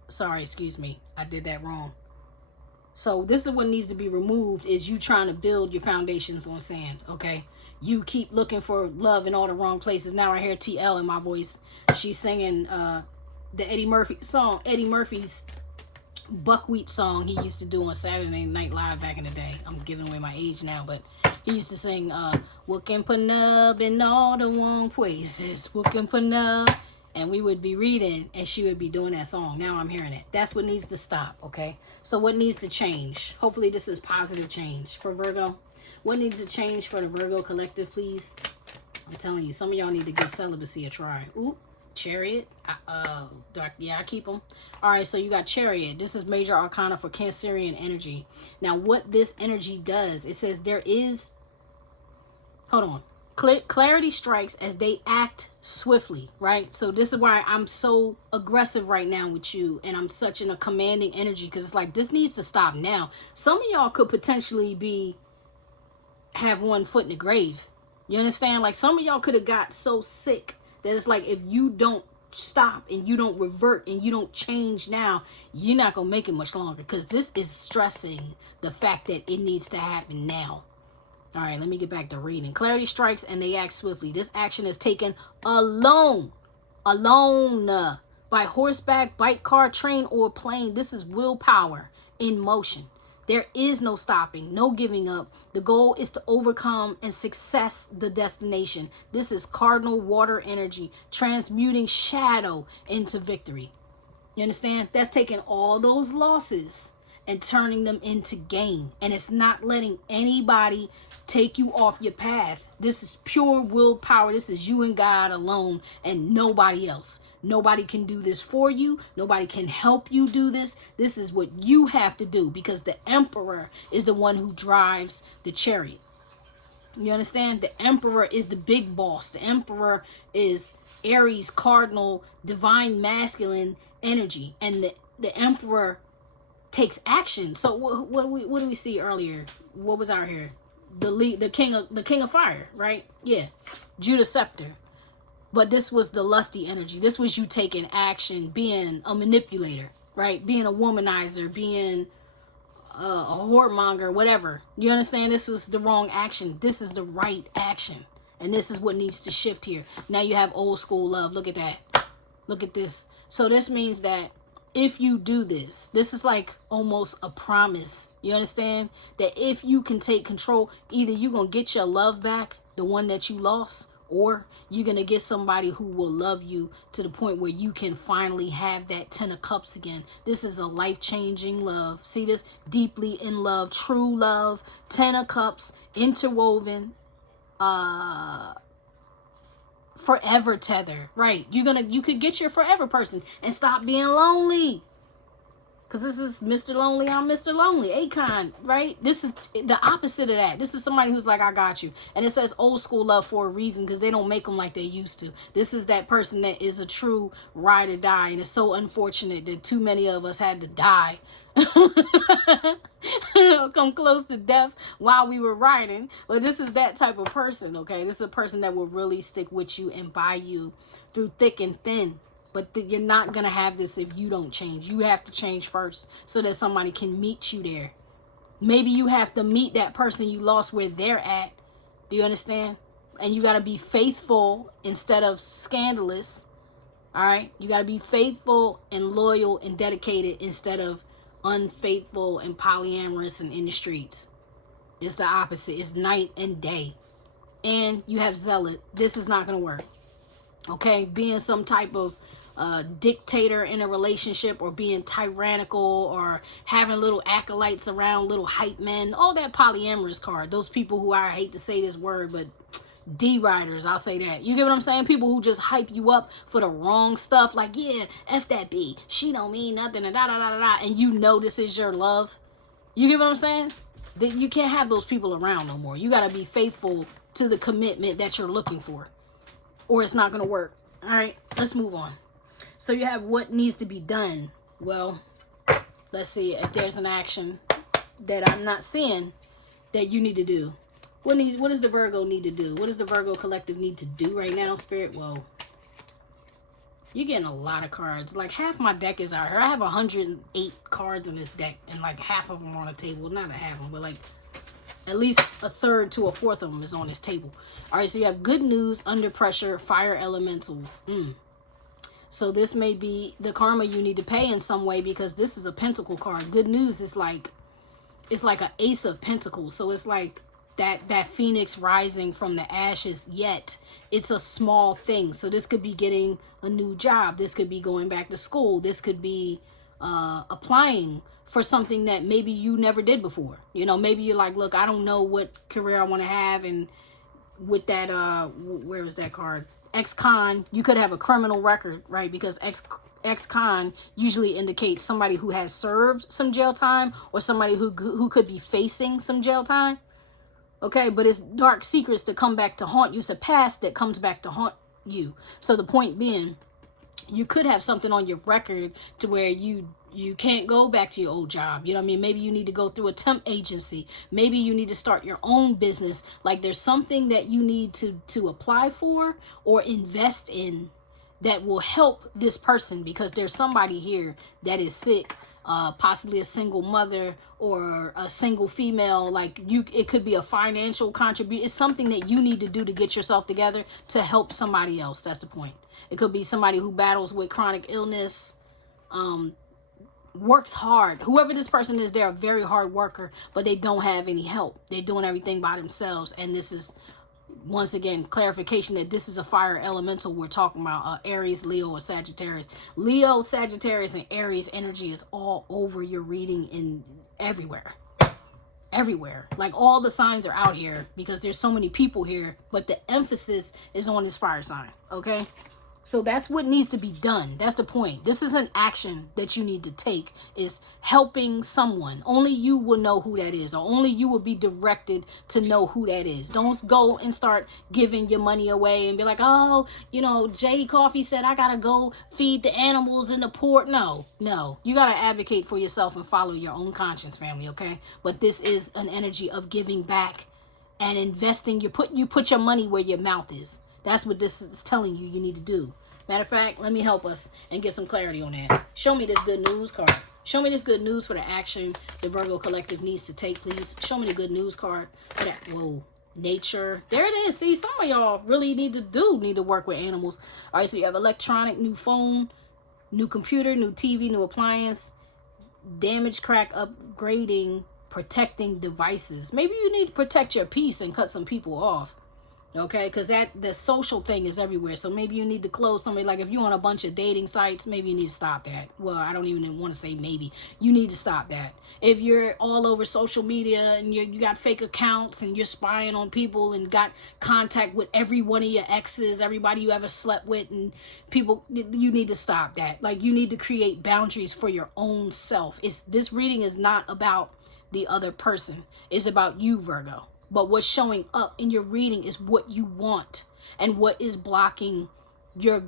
Sorry, excuse me. I did that wrong. So this is what needs to be removed, is you trying to build your foundations on sand, okay? You keep looking for love in all the wrong places. Now I hear TL in my voice. She's singing the Eddie Murphy song, Eddie Murphy's Buckwheat song he used to do on Saturday Night Live back in the day. I'm giving away my age now, but he used to sing, "Looking for nub in all the wrong places, looking for nub," and we would be reading and she would be doing that song. Now I'm hearing it. That's what needs to stop, okay? So what needs to change? Hopefully this is positive change for Virgo. What needs to change for the Virgo collective, please? I'm telling you, some of y'all need to give celibacy a try. Ooh, Chariot. Yeah, I keep them. All right, so you got Chariot. This is major arcana for Cancerian energy. Now, what this energy does, it says there is, hold on, clarity strikes as they act swiftly, right? So this is why I'm so aggressive right now with you, and I'm such in a commanding energy, because it's like, this needs to stop now. Some of y'all could potentially have one foot in the grave. You understand? Like, some of y'all could have got so sick that it's like, if you don't stop and you don't revert and you don't change now, you're not gonna make it much longer, because this is stressing the fact that it needs to happen now. All right, let me get back to reading. Clarity strikes and they act swiftly. This action is taken alone, by horseback, bike, car, train, or plane. This is willpower in motion. There is no stopping, no giving up. The goal is to overcome and success the destination. This is cardinal water energy, transmuting shadow into victory. You understand? That's taking all those losses and turning them into gain. And it's not letting anybody take you off your path. This is pure willpower. This is you and God alone and nobody else. Nobody can do this for you. Nobody can help you do this. This is what you have to do, because the Emperor is the one who drives the chariot. You understand? The Emperor is the big boss. The Emperor is Aries, cardinal, divine masculine energy. And the Emperor takes action. So what do we see earlier? What was out here? The king of fire, right? Yeah, Judah scepter. But this was the lusty energy. This was you taking action, being a manipulator, right? Being a womanizer, being a whoremonger, whatever. You understand? This was the wrong action. This is the right action, and this is what needs to shift here. Now you have old school love. Look at that. Look at this. So this means that if you do this, this is like almost a promise. You understand? That if you can take control, either you're going to get your love back, the one that you lost, or you're going to get somebody who will love you to the point where you can finally have that 10 of cups again. This is a life-changing love. See this? Deeply in love, true love, 10 of cups, interwoven, forever tether, right? You could get your forever person and stop being lonely, because this is Mr. Lonely, I'm Mr. Lonely, Akon, right? This is the opposite of that. This is somebody who's like, I got you. And it says old school love for a reason, because they don't make them like they used to. This is that person that is a true ride or die, and it's so unfortunate that too many of us had to die come close to death while we were riding. But this is that type of person, okay? This is a person that will really stick with you and by you through thick and thin. But you're not going to have this if you don't change. You have to change first so that somebody can meet you there. Maybe you have to meet that person you lost where they're at. Do you understand? And you got to be faithful instead of scandalous. All right? You got to be faithful and loyal and dedicated instead of unfaithful and polyamorous and in the streets. It's the opposite. It's night and day. And you have zealot. This is not going to work. Okay? Being some type of dictator in a relationship, or being tyrannical, or having little acolytes around, little hype men, all that polyamorous card. Those people who, I hate to say this word, but D-riders, I'll say that. You get what I'm saying? People who just hype you up for the wrong stuff, like, yeah, F that B, she don't mean nothing, and da-da-da-da-da, and you know this is your love. You get what I'm saying? That you can't have those people around no more. You got to be faithful to the commitment that you're looking for, or it's not going to work. All right, let's move on. So you have what needs to be done. Well, let's see if there's an action that I'm not seeing that you need to do. What does the Virgo need to do? What does the Virgo collective need to do right now, Spirit? Whoa. You're getting a lot of cards. Like, half my deck is out here. I have 108 cards in this deck, and like half of them are on the table. Not a half of them, but like at least a third to a fourth of them is on this table. All right, so you have good news, under pressure, fire elementals. So this may be the karma you need to pay in some way, because this is a pentacle card. Good news is like, it's like an ace of pentacles. So it's like that phoenix rising from the ashes, yet it's a small thing. So this could be getting a new job. This could be going back to school. This could be applying for something that maybe you never did before. You know, maybe you're like, look, I don't know what career I want to have. And with that, where is that card? ex-con, you could have a criminal record, right? Because ex-con usually indicates somebody who has served some jail time or somebody who could be facing some jail time. Okay, but it's dark secrets that come back to haunt you. It's a past that comes back to haunt you. So the point being, you could have something on your record to where you can't go back to your old job. You know what I mean? Maybe you need to go through a temp agency. Maybe you need to start your own business. Like there's something that you need to apply for or invest in that will help this person, because there's somebody here that is sick, possibly a single mother or a single female. Like it could be a financial contribution. It's something that you need to do to get yourself together to help somebody else. That's the point. It could be somebody who battles with chronic illness, works hard. Whoever this person is, they're a very hard worker, but they don't have any help. They're doing everything by themselves. And this is, once again, clarification that this is a fire elemental we're talking about, Aries, Leo, or Sagittarius. Leo, Sagittarius, and Aries energy is all over your reading in everywhere. Everywhere. Like all the signs are out here because there's so many people here, but the emphasis is on this fire sign, okay? So that's what needs to be done. That's the point. This is an action that you need to take, is helping someone. Only you will know who that is, or only you will be directed to know who that is. Don't go and start giving your money away and be like, oh, you know, J.Coffee said I got to go feed the animals in the port. No. You got to advocate for yourself and follow your own conscience, family, okay? But this is an energy of giving back and investing. You put your money where your mouth is. That's what this is telling you need to do. Matter of fact, let me help us and get some clarity on that. Show me this good news card. Show me this good news for the action the Virgo Collective needs to take, please. Show me the good news card for that. Whoa. Nature. There it is. See, some of y'all really need to work with animals. All right, so you have electronic, new phone, new computer, new TV, new appliance, damage, crack, upgrading, protecting devices. Maybe you need to protect your peace and cut some people off. Okay, because the social thing is everywhere. So maybe you need to close somebody. Like if you're on a bunch of dating sites, maybe you need to stop that. Well, I don't even want to say maybe. You need to stop that. If you're all over social media and you got fake accounts and you're spying on people and got contact with every one of your exes, everybody you ever slept with, and people, you need to stop that. Like you need to create boundaries for your own self. This reading is not about the other person. It's about you, Virgo. But what's showing up in your reading is what you want and what is blocking your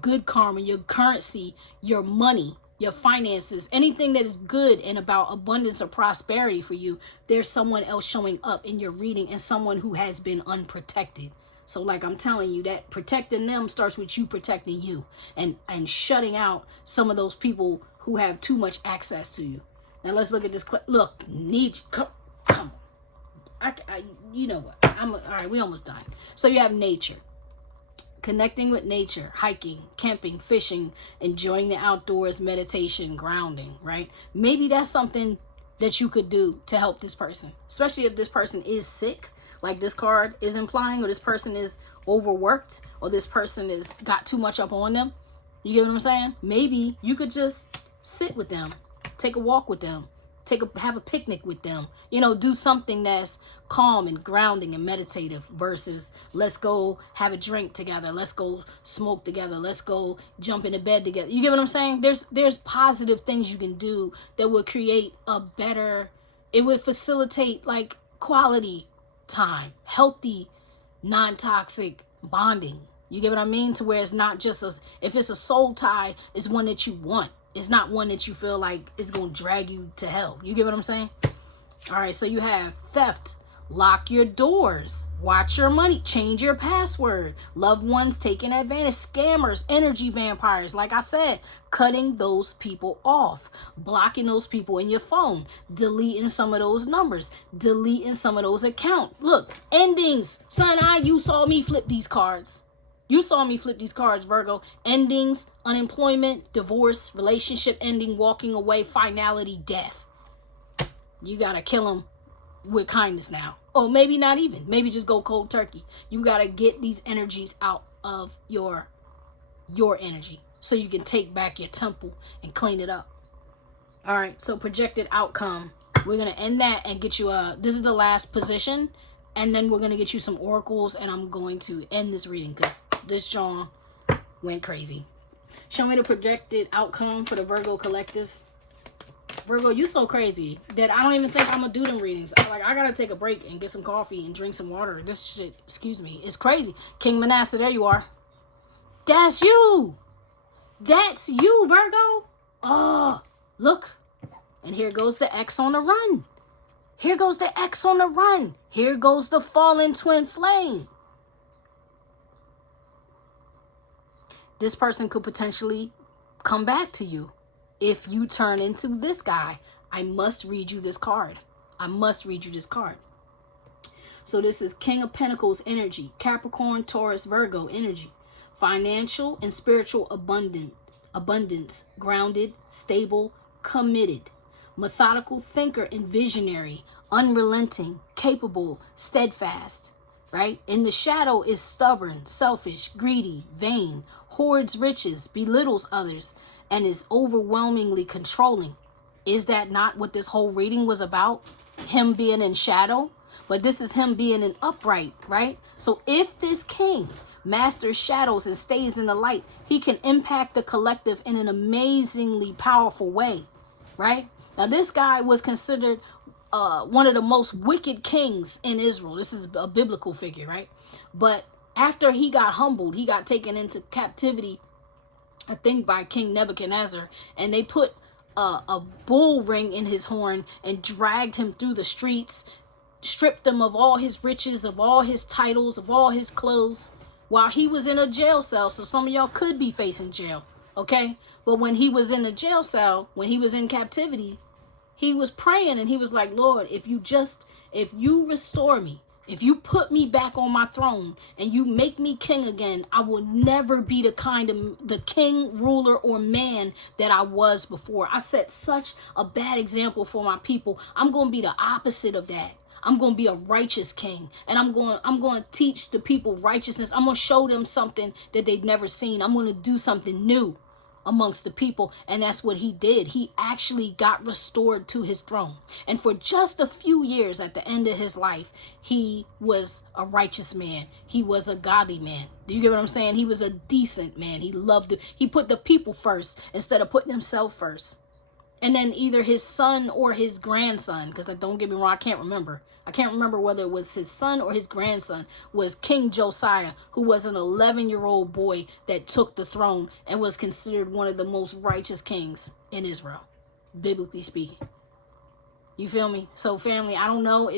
good karma, your currency, your money, your finances, anything that is good and about abundance or prosperity for you. There's someone else showing up in your reading, and someone who has been unprotected. So like I'm telling you, that protecting them starts with you protecting you and shutting out some of those people who have too much access to you. Now let's look at this. Look, come on. You know what? All right, we almost done. So you have nature. Connecting with nature, hiking, camping, fishing, enjoying the outdoors, meditation, grounding, right? Maybe that's something that you could do to help this person, especially if this person is sick, like this card is implying, or this person is overworked, or this person is got too much up on them. You get what I'm saying? Maybe you could just sit with them, take a walk with them, have a picnic with them, you know, do something that's calm and grounding and meditative versus let's go have a drink together, let's go smoke together, let's go jump into bed together. You get what I'm saying? There's positive things you can do that will create it would facilitate like quality time, healthy, non-toxic bonding. You get what I mean? To where it's not just if it's a soul tie, it's one that you want. It's not one that you feel like is going to drag you to hell. You get what I'm saying? All right, so you have theft. Lock your doors. Watch your money. Change your password. Loved ones taking advantage. Scammers, energy vampires. Like I said, cutting those people off. Blocking those people in your phone. Deleting some of those numbers. Deleting some of those accounts. Look, endings. Son, you saw me flip these cards. You saw me flip these cards, Virgo. Endings, unemployment, divorce, relationship ending, walking away, finality, death. You got to kill them with kindness now. Or maybe not even. Maybe just go cold turkey. You got to get these energies out of your energy so you can take back your temple and clean it up. All right, so projected outcome. We're going to end that and get you this is the last position. And then we're going to get you some oracles, and I'm going to end this reading because this John went crazy. Show me the projected outcome for the Virgo collective. Virgo, you so crazy that I don't even think I'm gonna do them readings. I gotta take a break and get some coffee and drink some water. This shit, excuse me, it's crazy. King Manasseh, there you are. That's you. That's you, Virgo. Oh, look. And here goes the X on the run. Here goes the X on the run. Here goes the fallen twin flame. This person could potentially come back to you if you turn into this guy. I must read you this card. I must read you this card. So this is King of Pentacles energy, Capricorn, Taurus, Virgo energy. Financial and spiritual abundance, grounded, stable, committed. Methodical thinker and visionary, unrelenting, capable, steadfast. Right? In the shadow is stubborn, selfish, greedy, vain, hoards riches, belittles others, and is overwhelmingly controlling. Is that not what this whole reading was about? Him being in shadow? But this is him being in upright, right? So if this king masters shadows and stays in the light, he can impact the collective in an amazingly powerful way, right? Now, this guy was considered one of the most wicked kings in Israel. This is a biblical figure, right? But after he got humbled, he got taken into captivity, I think by King Nebuchadnezzar, and they put a bull ring in his horn and dragged him through the streets, stripped him of all his riches, of all his titles, of all his clothes, while he was in a jail cell. So some of y'all could be facing jail, okay? But when he was in a jail cell, when he was in captivity, he was praying and he was like, Lord, if you restore me, if you put me back on my throne and you make me king again, I will never be the king, ruler, or man that I was before. I set such a bad example for my people. I'm going to be the opposite of that. I'm going to be a righteous king, and I'm going to teach the people righteousness. I'm going to show them something that they've never seen. I'm going to do something new amongst the people. And that's what he did. He actually got restored to his throne. And for just a few years at the end of his life, he was a righteous man. He was a godly man. Do you get what I'm saying? He was a decent man. He loved it. He put the people first instead of putting himself first. And then either his son or his grandson, because don't get me wrong, I can't remember whether it was his son or his grandson, was King Josiah, who was an 11-year-old boy that took the throne and was considered one of the most righteous kings in Israel, biblically speaking. You feel me? So family, I don't know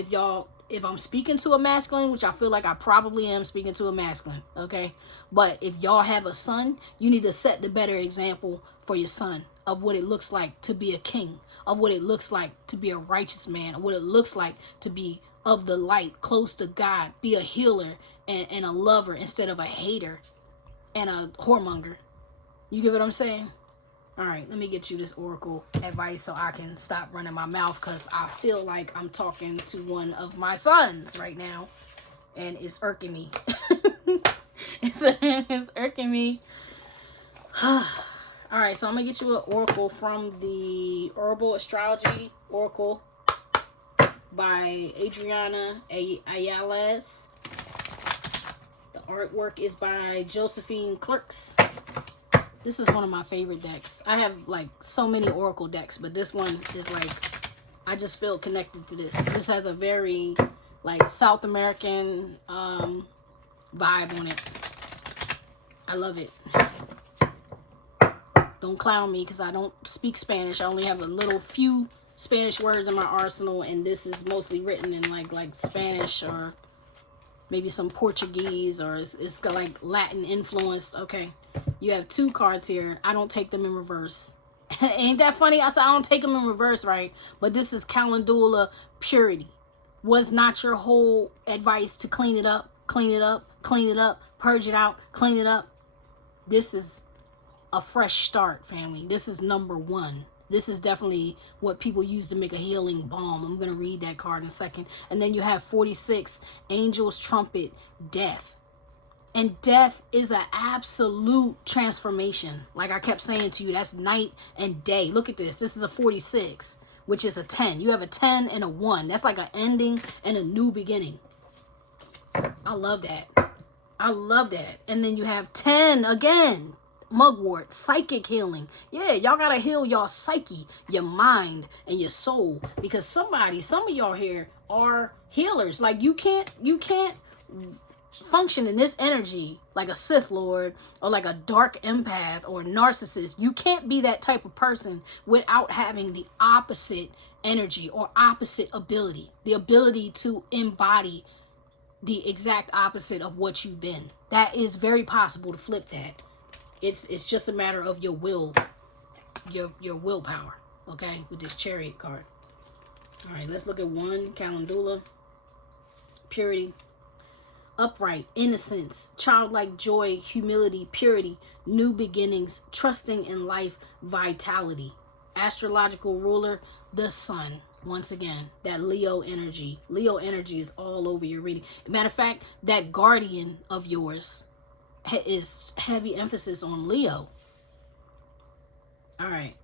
if I'm speaking to a masculine, which I feel like I probably am speaking to a masculine, okay? But if y'all have a son, you need to set the better example for your son of what it looks like to be a king, of what it looks like to be a righteous man, of what it looks like to be of the light, close to God, be a healer and a lover instead of a hater and a whoremonger. You get what I'm saying? All right, let me get you this oracle advice so I can stop running my mouth, because I feel like I'm talking to one of my sons right now, and it's irking me. It's irking me. All right, so I'm going to get you an oracle from the Herbal Astrology Oracle by Adriana Ayales. The artwork is by Josephine Clerks. This is one of my favorite decks. I have like so many oracle decks, but this one is like, I just feel connected to this. This has a very like South American vibe on it. I love it. Don't clown me because I don't speak Spanish. I only have a little few Spanish words in my arsenal, and this is mostly written in like Spanish or maybe some Portuguese, or it's got like Latin influenced. Okay, you have 2 cards here. I don't take them in reverse. Ain't that funny? I said I don't take them in reverse, right? But this is calendula purity. Was not your whole advice to clean it up, clean it up, clean it up, purge it out, clean it up? This is a fresh start, family. This is number 1. This is definitely what people use to make a healing balm. I'm going to read that card in a second. And then you have 46, Angel's Trumpet, Death. And death is an absolute transformation. Like I kept saying to you, that's night and day. Look at this. This is a 46, which is a 10. You have a 10 and a 1. That's like an ending and a new beginning. I love that. I love that. And then you have 10 again. Mugwort, psychic healing. Yeah, y'all gotta heal y'all psyche, your mind, and your soul. Because some of y'all here are healers. Like you can't function in this energy like a Sith Lord or like a dark empath or narcissist. You can't be that type of person without having the opposite energy or opposite ability. The ability to embody the exact opposite of what you've been. That is very possible to flip that. It's just a matter of your will, your willpower, okay, with this Chariot card. All right, let's look at one. Calendula. Purity. Upright, innocence, childlike joy, humility, purity, new beginnings, trusting in life, vitality. Astrological ruler, the sun. Once again, that Leo energy. Leo energy is all over your reading. Matter of fact, that guardian of yours is heavy emphasis on Leo. All right.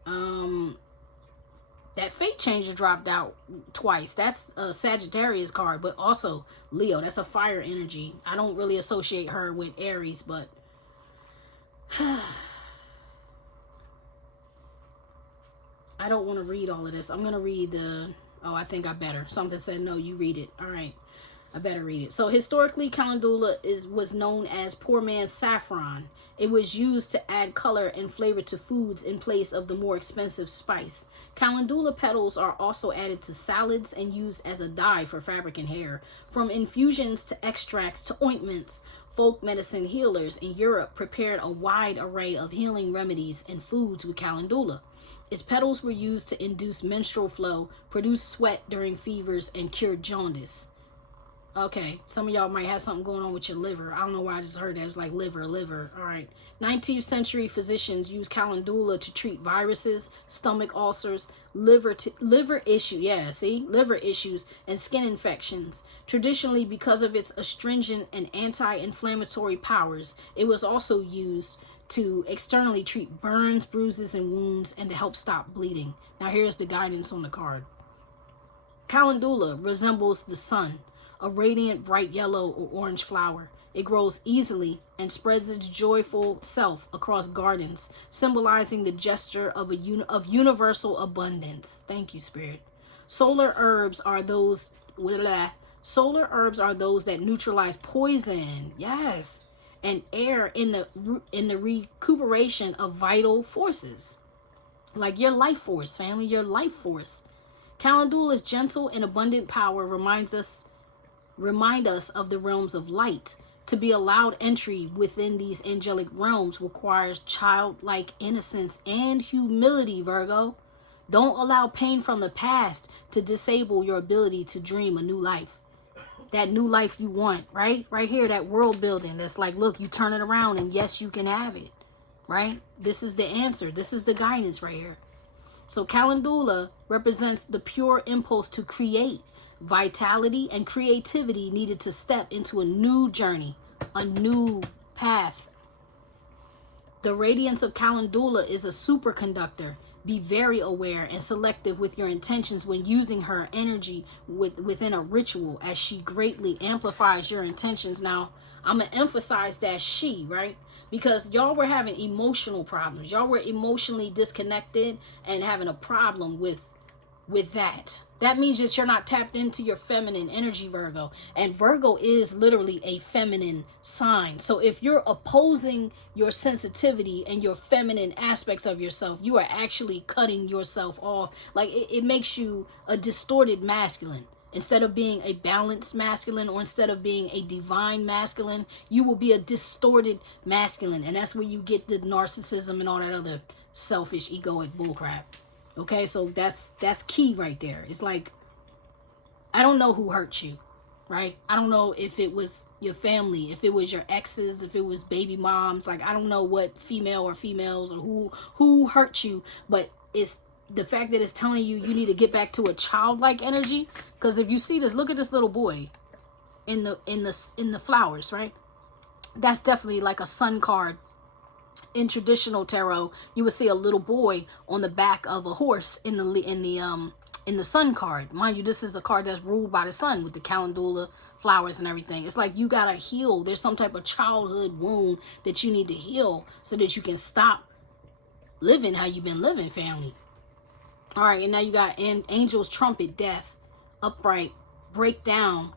That fate changer dropped out twice. That's a Sagittarius card, but also Leo. That's a fire energy. I don't really associate her with Aries, but I don't want to read all of this. I'm going to read the... Oh, I think I better. Something said, no, you read it. All right. I better read it. So historically, calendula was known as poor man's saffron. It was used to add color and flavor to foods in place of the more expensive spice. Calendula petals are also added to salads and used as a dye for fabric and hair. From infusions to extracts to ointments, folk medicine healers in Europe prepared a wide array of healing remedies and foods with calendula. Its petals were used to induce menstrual flow, produce sweat during fevers, and cure jaundice. Okay, some of y'all might have something going on with your liver. I don't know why I just heard that. It was like liver. All right. 19th century physicians used calendula to treat viruses, stomach ulcers, liver issues, and skin infections. Traditionally, because of its astringent and anti-inflammatory powers, it was also used to externally treat burns, bruises, and wounds, and to help stop bleeding. Now here's the guidance on the card. Calendula resembles the sun, a radiant bright yellow or orange flower. It grows easily and spreads its joyful self across gardens, symbolizing the gesture of universal abundance. Thank you, Spirit. Solar herbs are those that neutralize poison. Yes. And air in the recuperation of vital forces. Like your life force, family, your life force. Calendula's gentle and abundant power remind us of the realms of light. To be allowed entry within these angelic realms requires childlike innocence and humility, Virgo. Don't allow pain from the past to disable your ability to dream a new life. That new life you want, right? Right here, that world building that's like, look, you turn it around and yes, you can have it, right? This is the answer. This is the guidance right here. So calendula represents the pure impulse to create, vitality and creativity needed to step into a new journey, a new path. The radiance of calendula is a superconductor. Be very aware and selective with your intentions when using her energy within a ritual, as she greatly amplifies your intentions. Now, I'm going to emphasize that she, right? Because y'all were having emotional problems. Y'all were emotionally disconnected and having a problem with that. That means that you're not tapped into your feminine energy, Virgo. And Virgo is literally a feminine sign. So if you're opposing your sensitivity and your feminine aspects of yourself, you are actually cutting yourself off. Like it makes you a distorted masculine. Instead of being a balanced masculine, or instead of being a divine masculine, you will be a distorted masculine. And that's where you get the narcissism and all that other selfish, egoic bullcrap. Okay, so that's key right there. It's like, I don't know who hurt you, right? I don't know if it was your family, if it was your exes, if it was baby moms. Like, I don't know what female or females or who hurt you, but it's the fact that it's telling you need to get back to a childlike energy. Because if you see this, look at this little boy in the flowers, right? That's definitely like a sun card. In traditional tarot, you would see a little boy on the back of a horse in the sun card. Mind you, this is a card that's ruled by the sun with the calendula flowers and everything. It's like you gotta heal. There's some type of childhood wound that you need to heal so that you can stop living how you've been living, family. All right, and now you got Angel's Trumpet, death, upright, breakdown,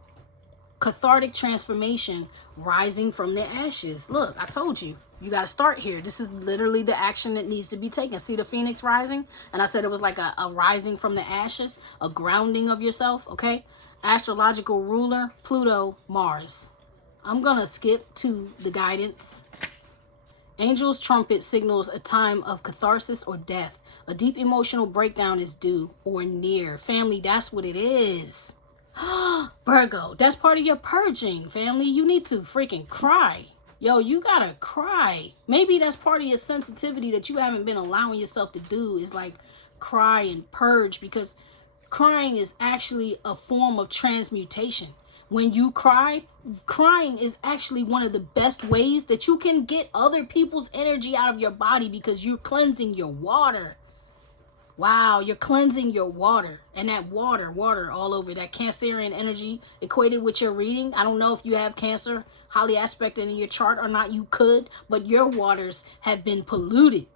cathartic transformation, rising from the ashes. Look, I told you, you got to start here. This is literally the action that needs to be taken. See the phoenix rising? And I said it was like a rising from the ashes, a grounding of yourself, okay? Astrological ruler, Pluto, Mars. I'm going to skip to the guidance. Angel's trumpet signals a time of catharsis or death. A deep emotional breakdown is due or near. Family, that's what it is. Virgo, that's part of your purging, family. You need to freaking cry. Yo, you gotta cry. Maybe that's part of your sensitivity that you haven't been allowing yourself to do, is like cry and purge, because crying is actually a form of transmutation. When you cry, crying is actually one of the best ways that you can get other people's energy out of your body, because you're cleansing your water. Wow, you're cleansing your water. And that water all over, that Cancerian energy equated with your reading. I don't know if you have Cancer highly aspected in your chart or not. You could, but your waters have been polluted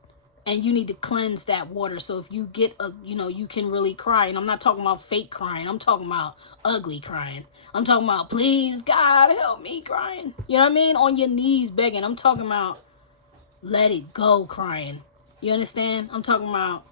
and you need to cleanse that water. So if you get you can really cry. And I'm not talking about fake crying. I'm talking about ugly crying. I'm talking about, please God help me crying. You know what I mean? On your knees begging. I'm talking about let it go crying. You understand? I'm talking about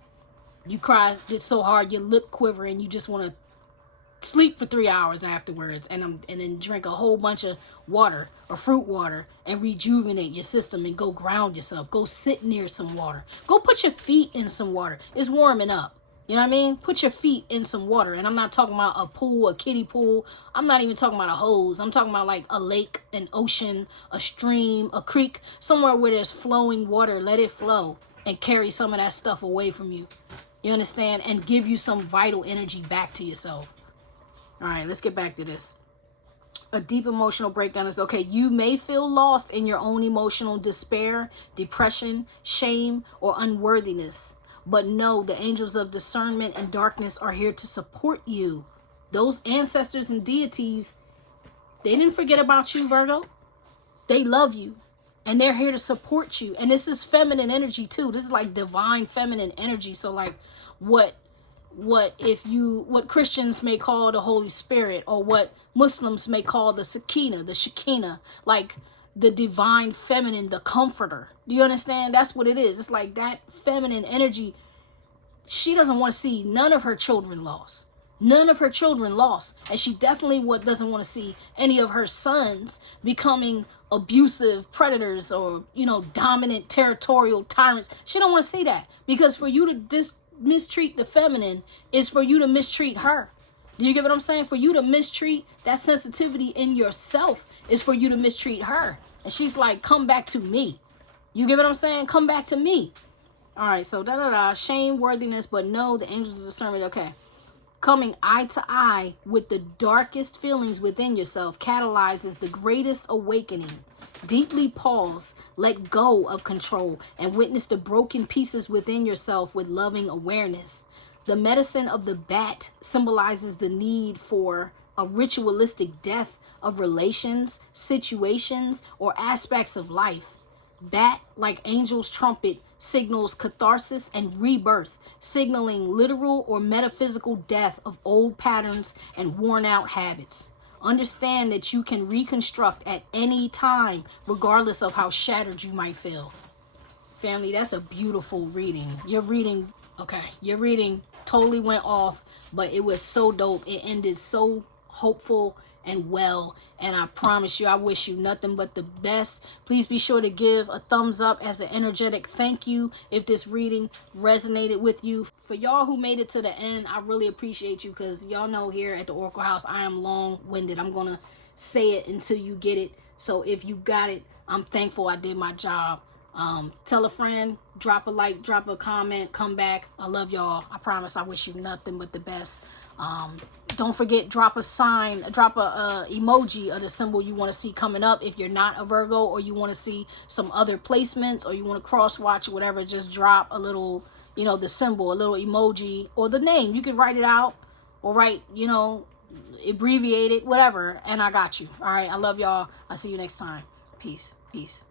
you cry, it's so hard, your lip quiver, and you just want to sleep for 3 hours afterwards, and then drink a whole bunch of water or fruit water and rejuvenate your system and go ground yourself. Go sit near some water. Go put your feet in some water. It's warming up. You know what I mean? Put your feet in some water. And I'm not talking about a pool, a kiddie pool. I'm not even talking about a hose. I'm talking about like a lake, an ocean, a stream, a creek, somewhere where there's flowing water. Let it flow and carry some of that stuff away from you. You understand? And give you some vital energy back to yourself. All right, let's get back to this. A deep emotional breakdown is okay. You may feel lost in your own emotional despair, depression, shame, or unworthiness. But know the angels of discernment and darkness are here to support you. Those ancestors and deities, they didn't forget about you, Virgo. They love you. And they're here to support you. And this is feminine energy too. This is like divine feminine energy. So like what Christians may call the Holy Spirit, or what Muslims may call the Shekinah, like the divine feminine, the comforter. Do you understand? That's what it is. It's like that feminine energy. She doesn't want to see none of her children lost. None of her children lost. And she definitely doesn't want to see any of her sons becoming abusive predators or, dominant territorial tyrants. She don't want to see that. Because for you to mistreat the feminine is for you to mistreat her. Do you get what I'm saying? For you to mistreat that sensitivity in yourself is for you to mistreat her. And she's like, come back to me. You get what I'm saying? Come back to me. All right, so shame, worthiness, but no, the angels of discernment. Okay. Coming eye to eye with the darkest feelings within yourself catalyzes the greatest awakening. Deeply pause, let go of control, and witness the broken pieces within yourself with loving awareness. The medicine of the bat symbolizes the need for a ritualistic death of relations, situations, or aspects of life. Bat, like angel's trumpet, signals catharsis and rebirth, signaling literal or metaphysical death of old patterns and worn out habits. Understand that you can reconstruct at any time, regardless of how shattered you might feel. Family, that's a beautiful reading. Your reading totally went off, but it was so dope. It ended so hopeful and well, and I promise you, I wish you nothing but the best. Please be sure to give a thumbs up as an energetic thank you if this reading resonated with you. For y'all who made it to the end, I really appreciate you, because y'all know here at the Oracle House I am long-winded. I'm gonna say it until you get it. So if you got it, I'm thankful I did my job. Tell a friend, drop a like, drop a comment, come back. I love y'all. I promise I wish you nothing but the best. Don't forget, drop a sign, drop a emoji of the symbol you want to see coming up. If you're not a Virgo, or you want to see some other placements, or you want to cross watch or whatever, just drop a little, the symbol, a little emoji, or the name. You can write it out, or write, abbreviated, whatever, and I got you. All right, I love y'all. I'll see you next time. Peace. Peace.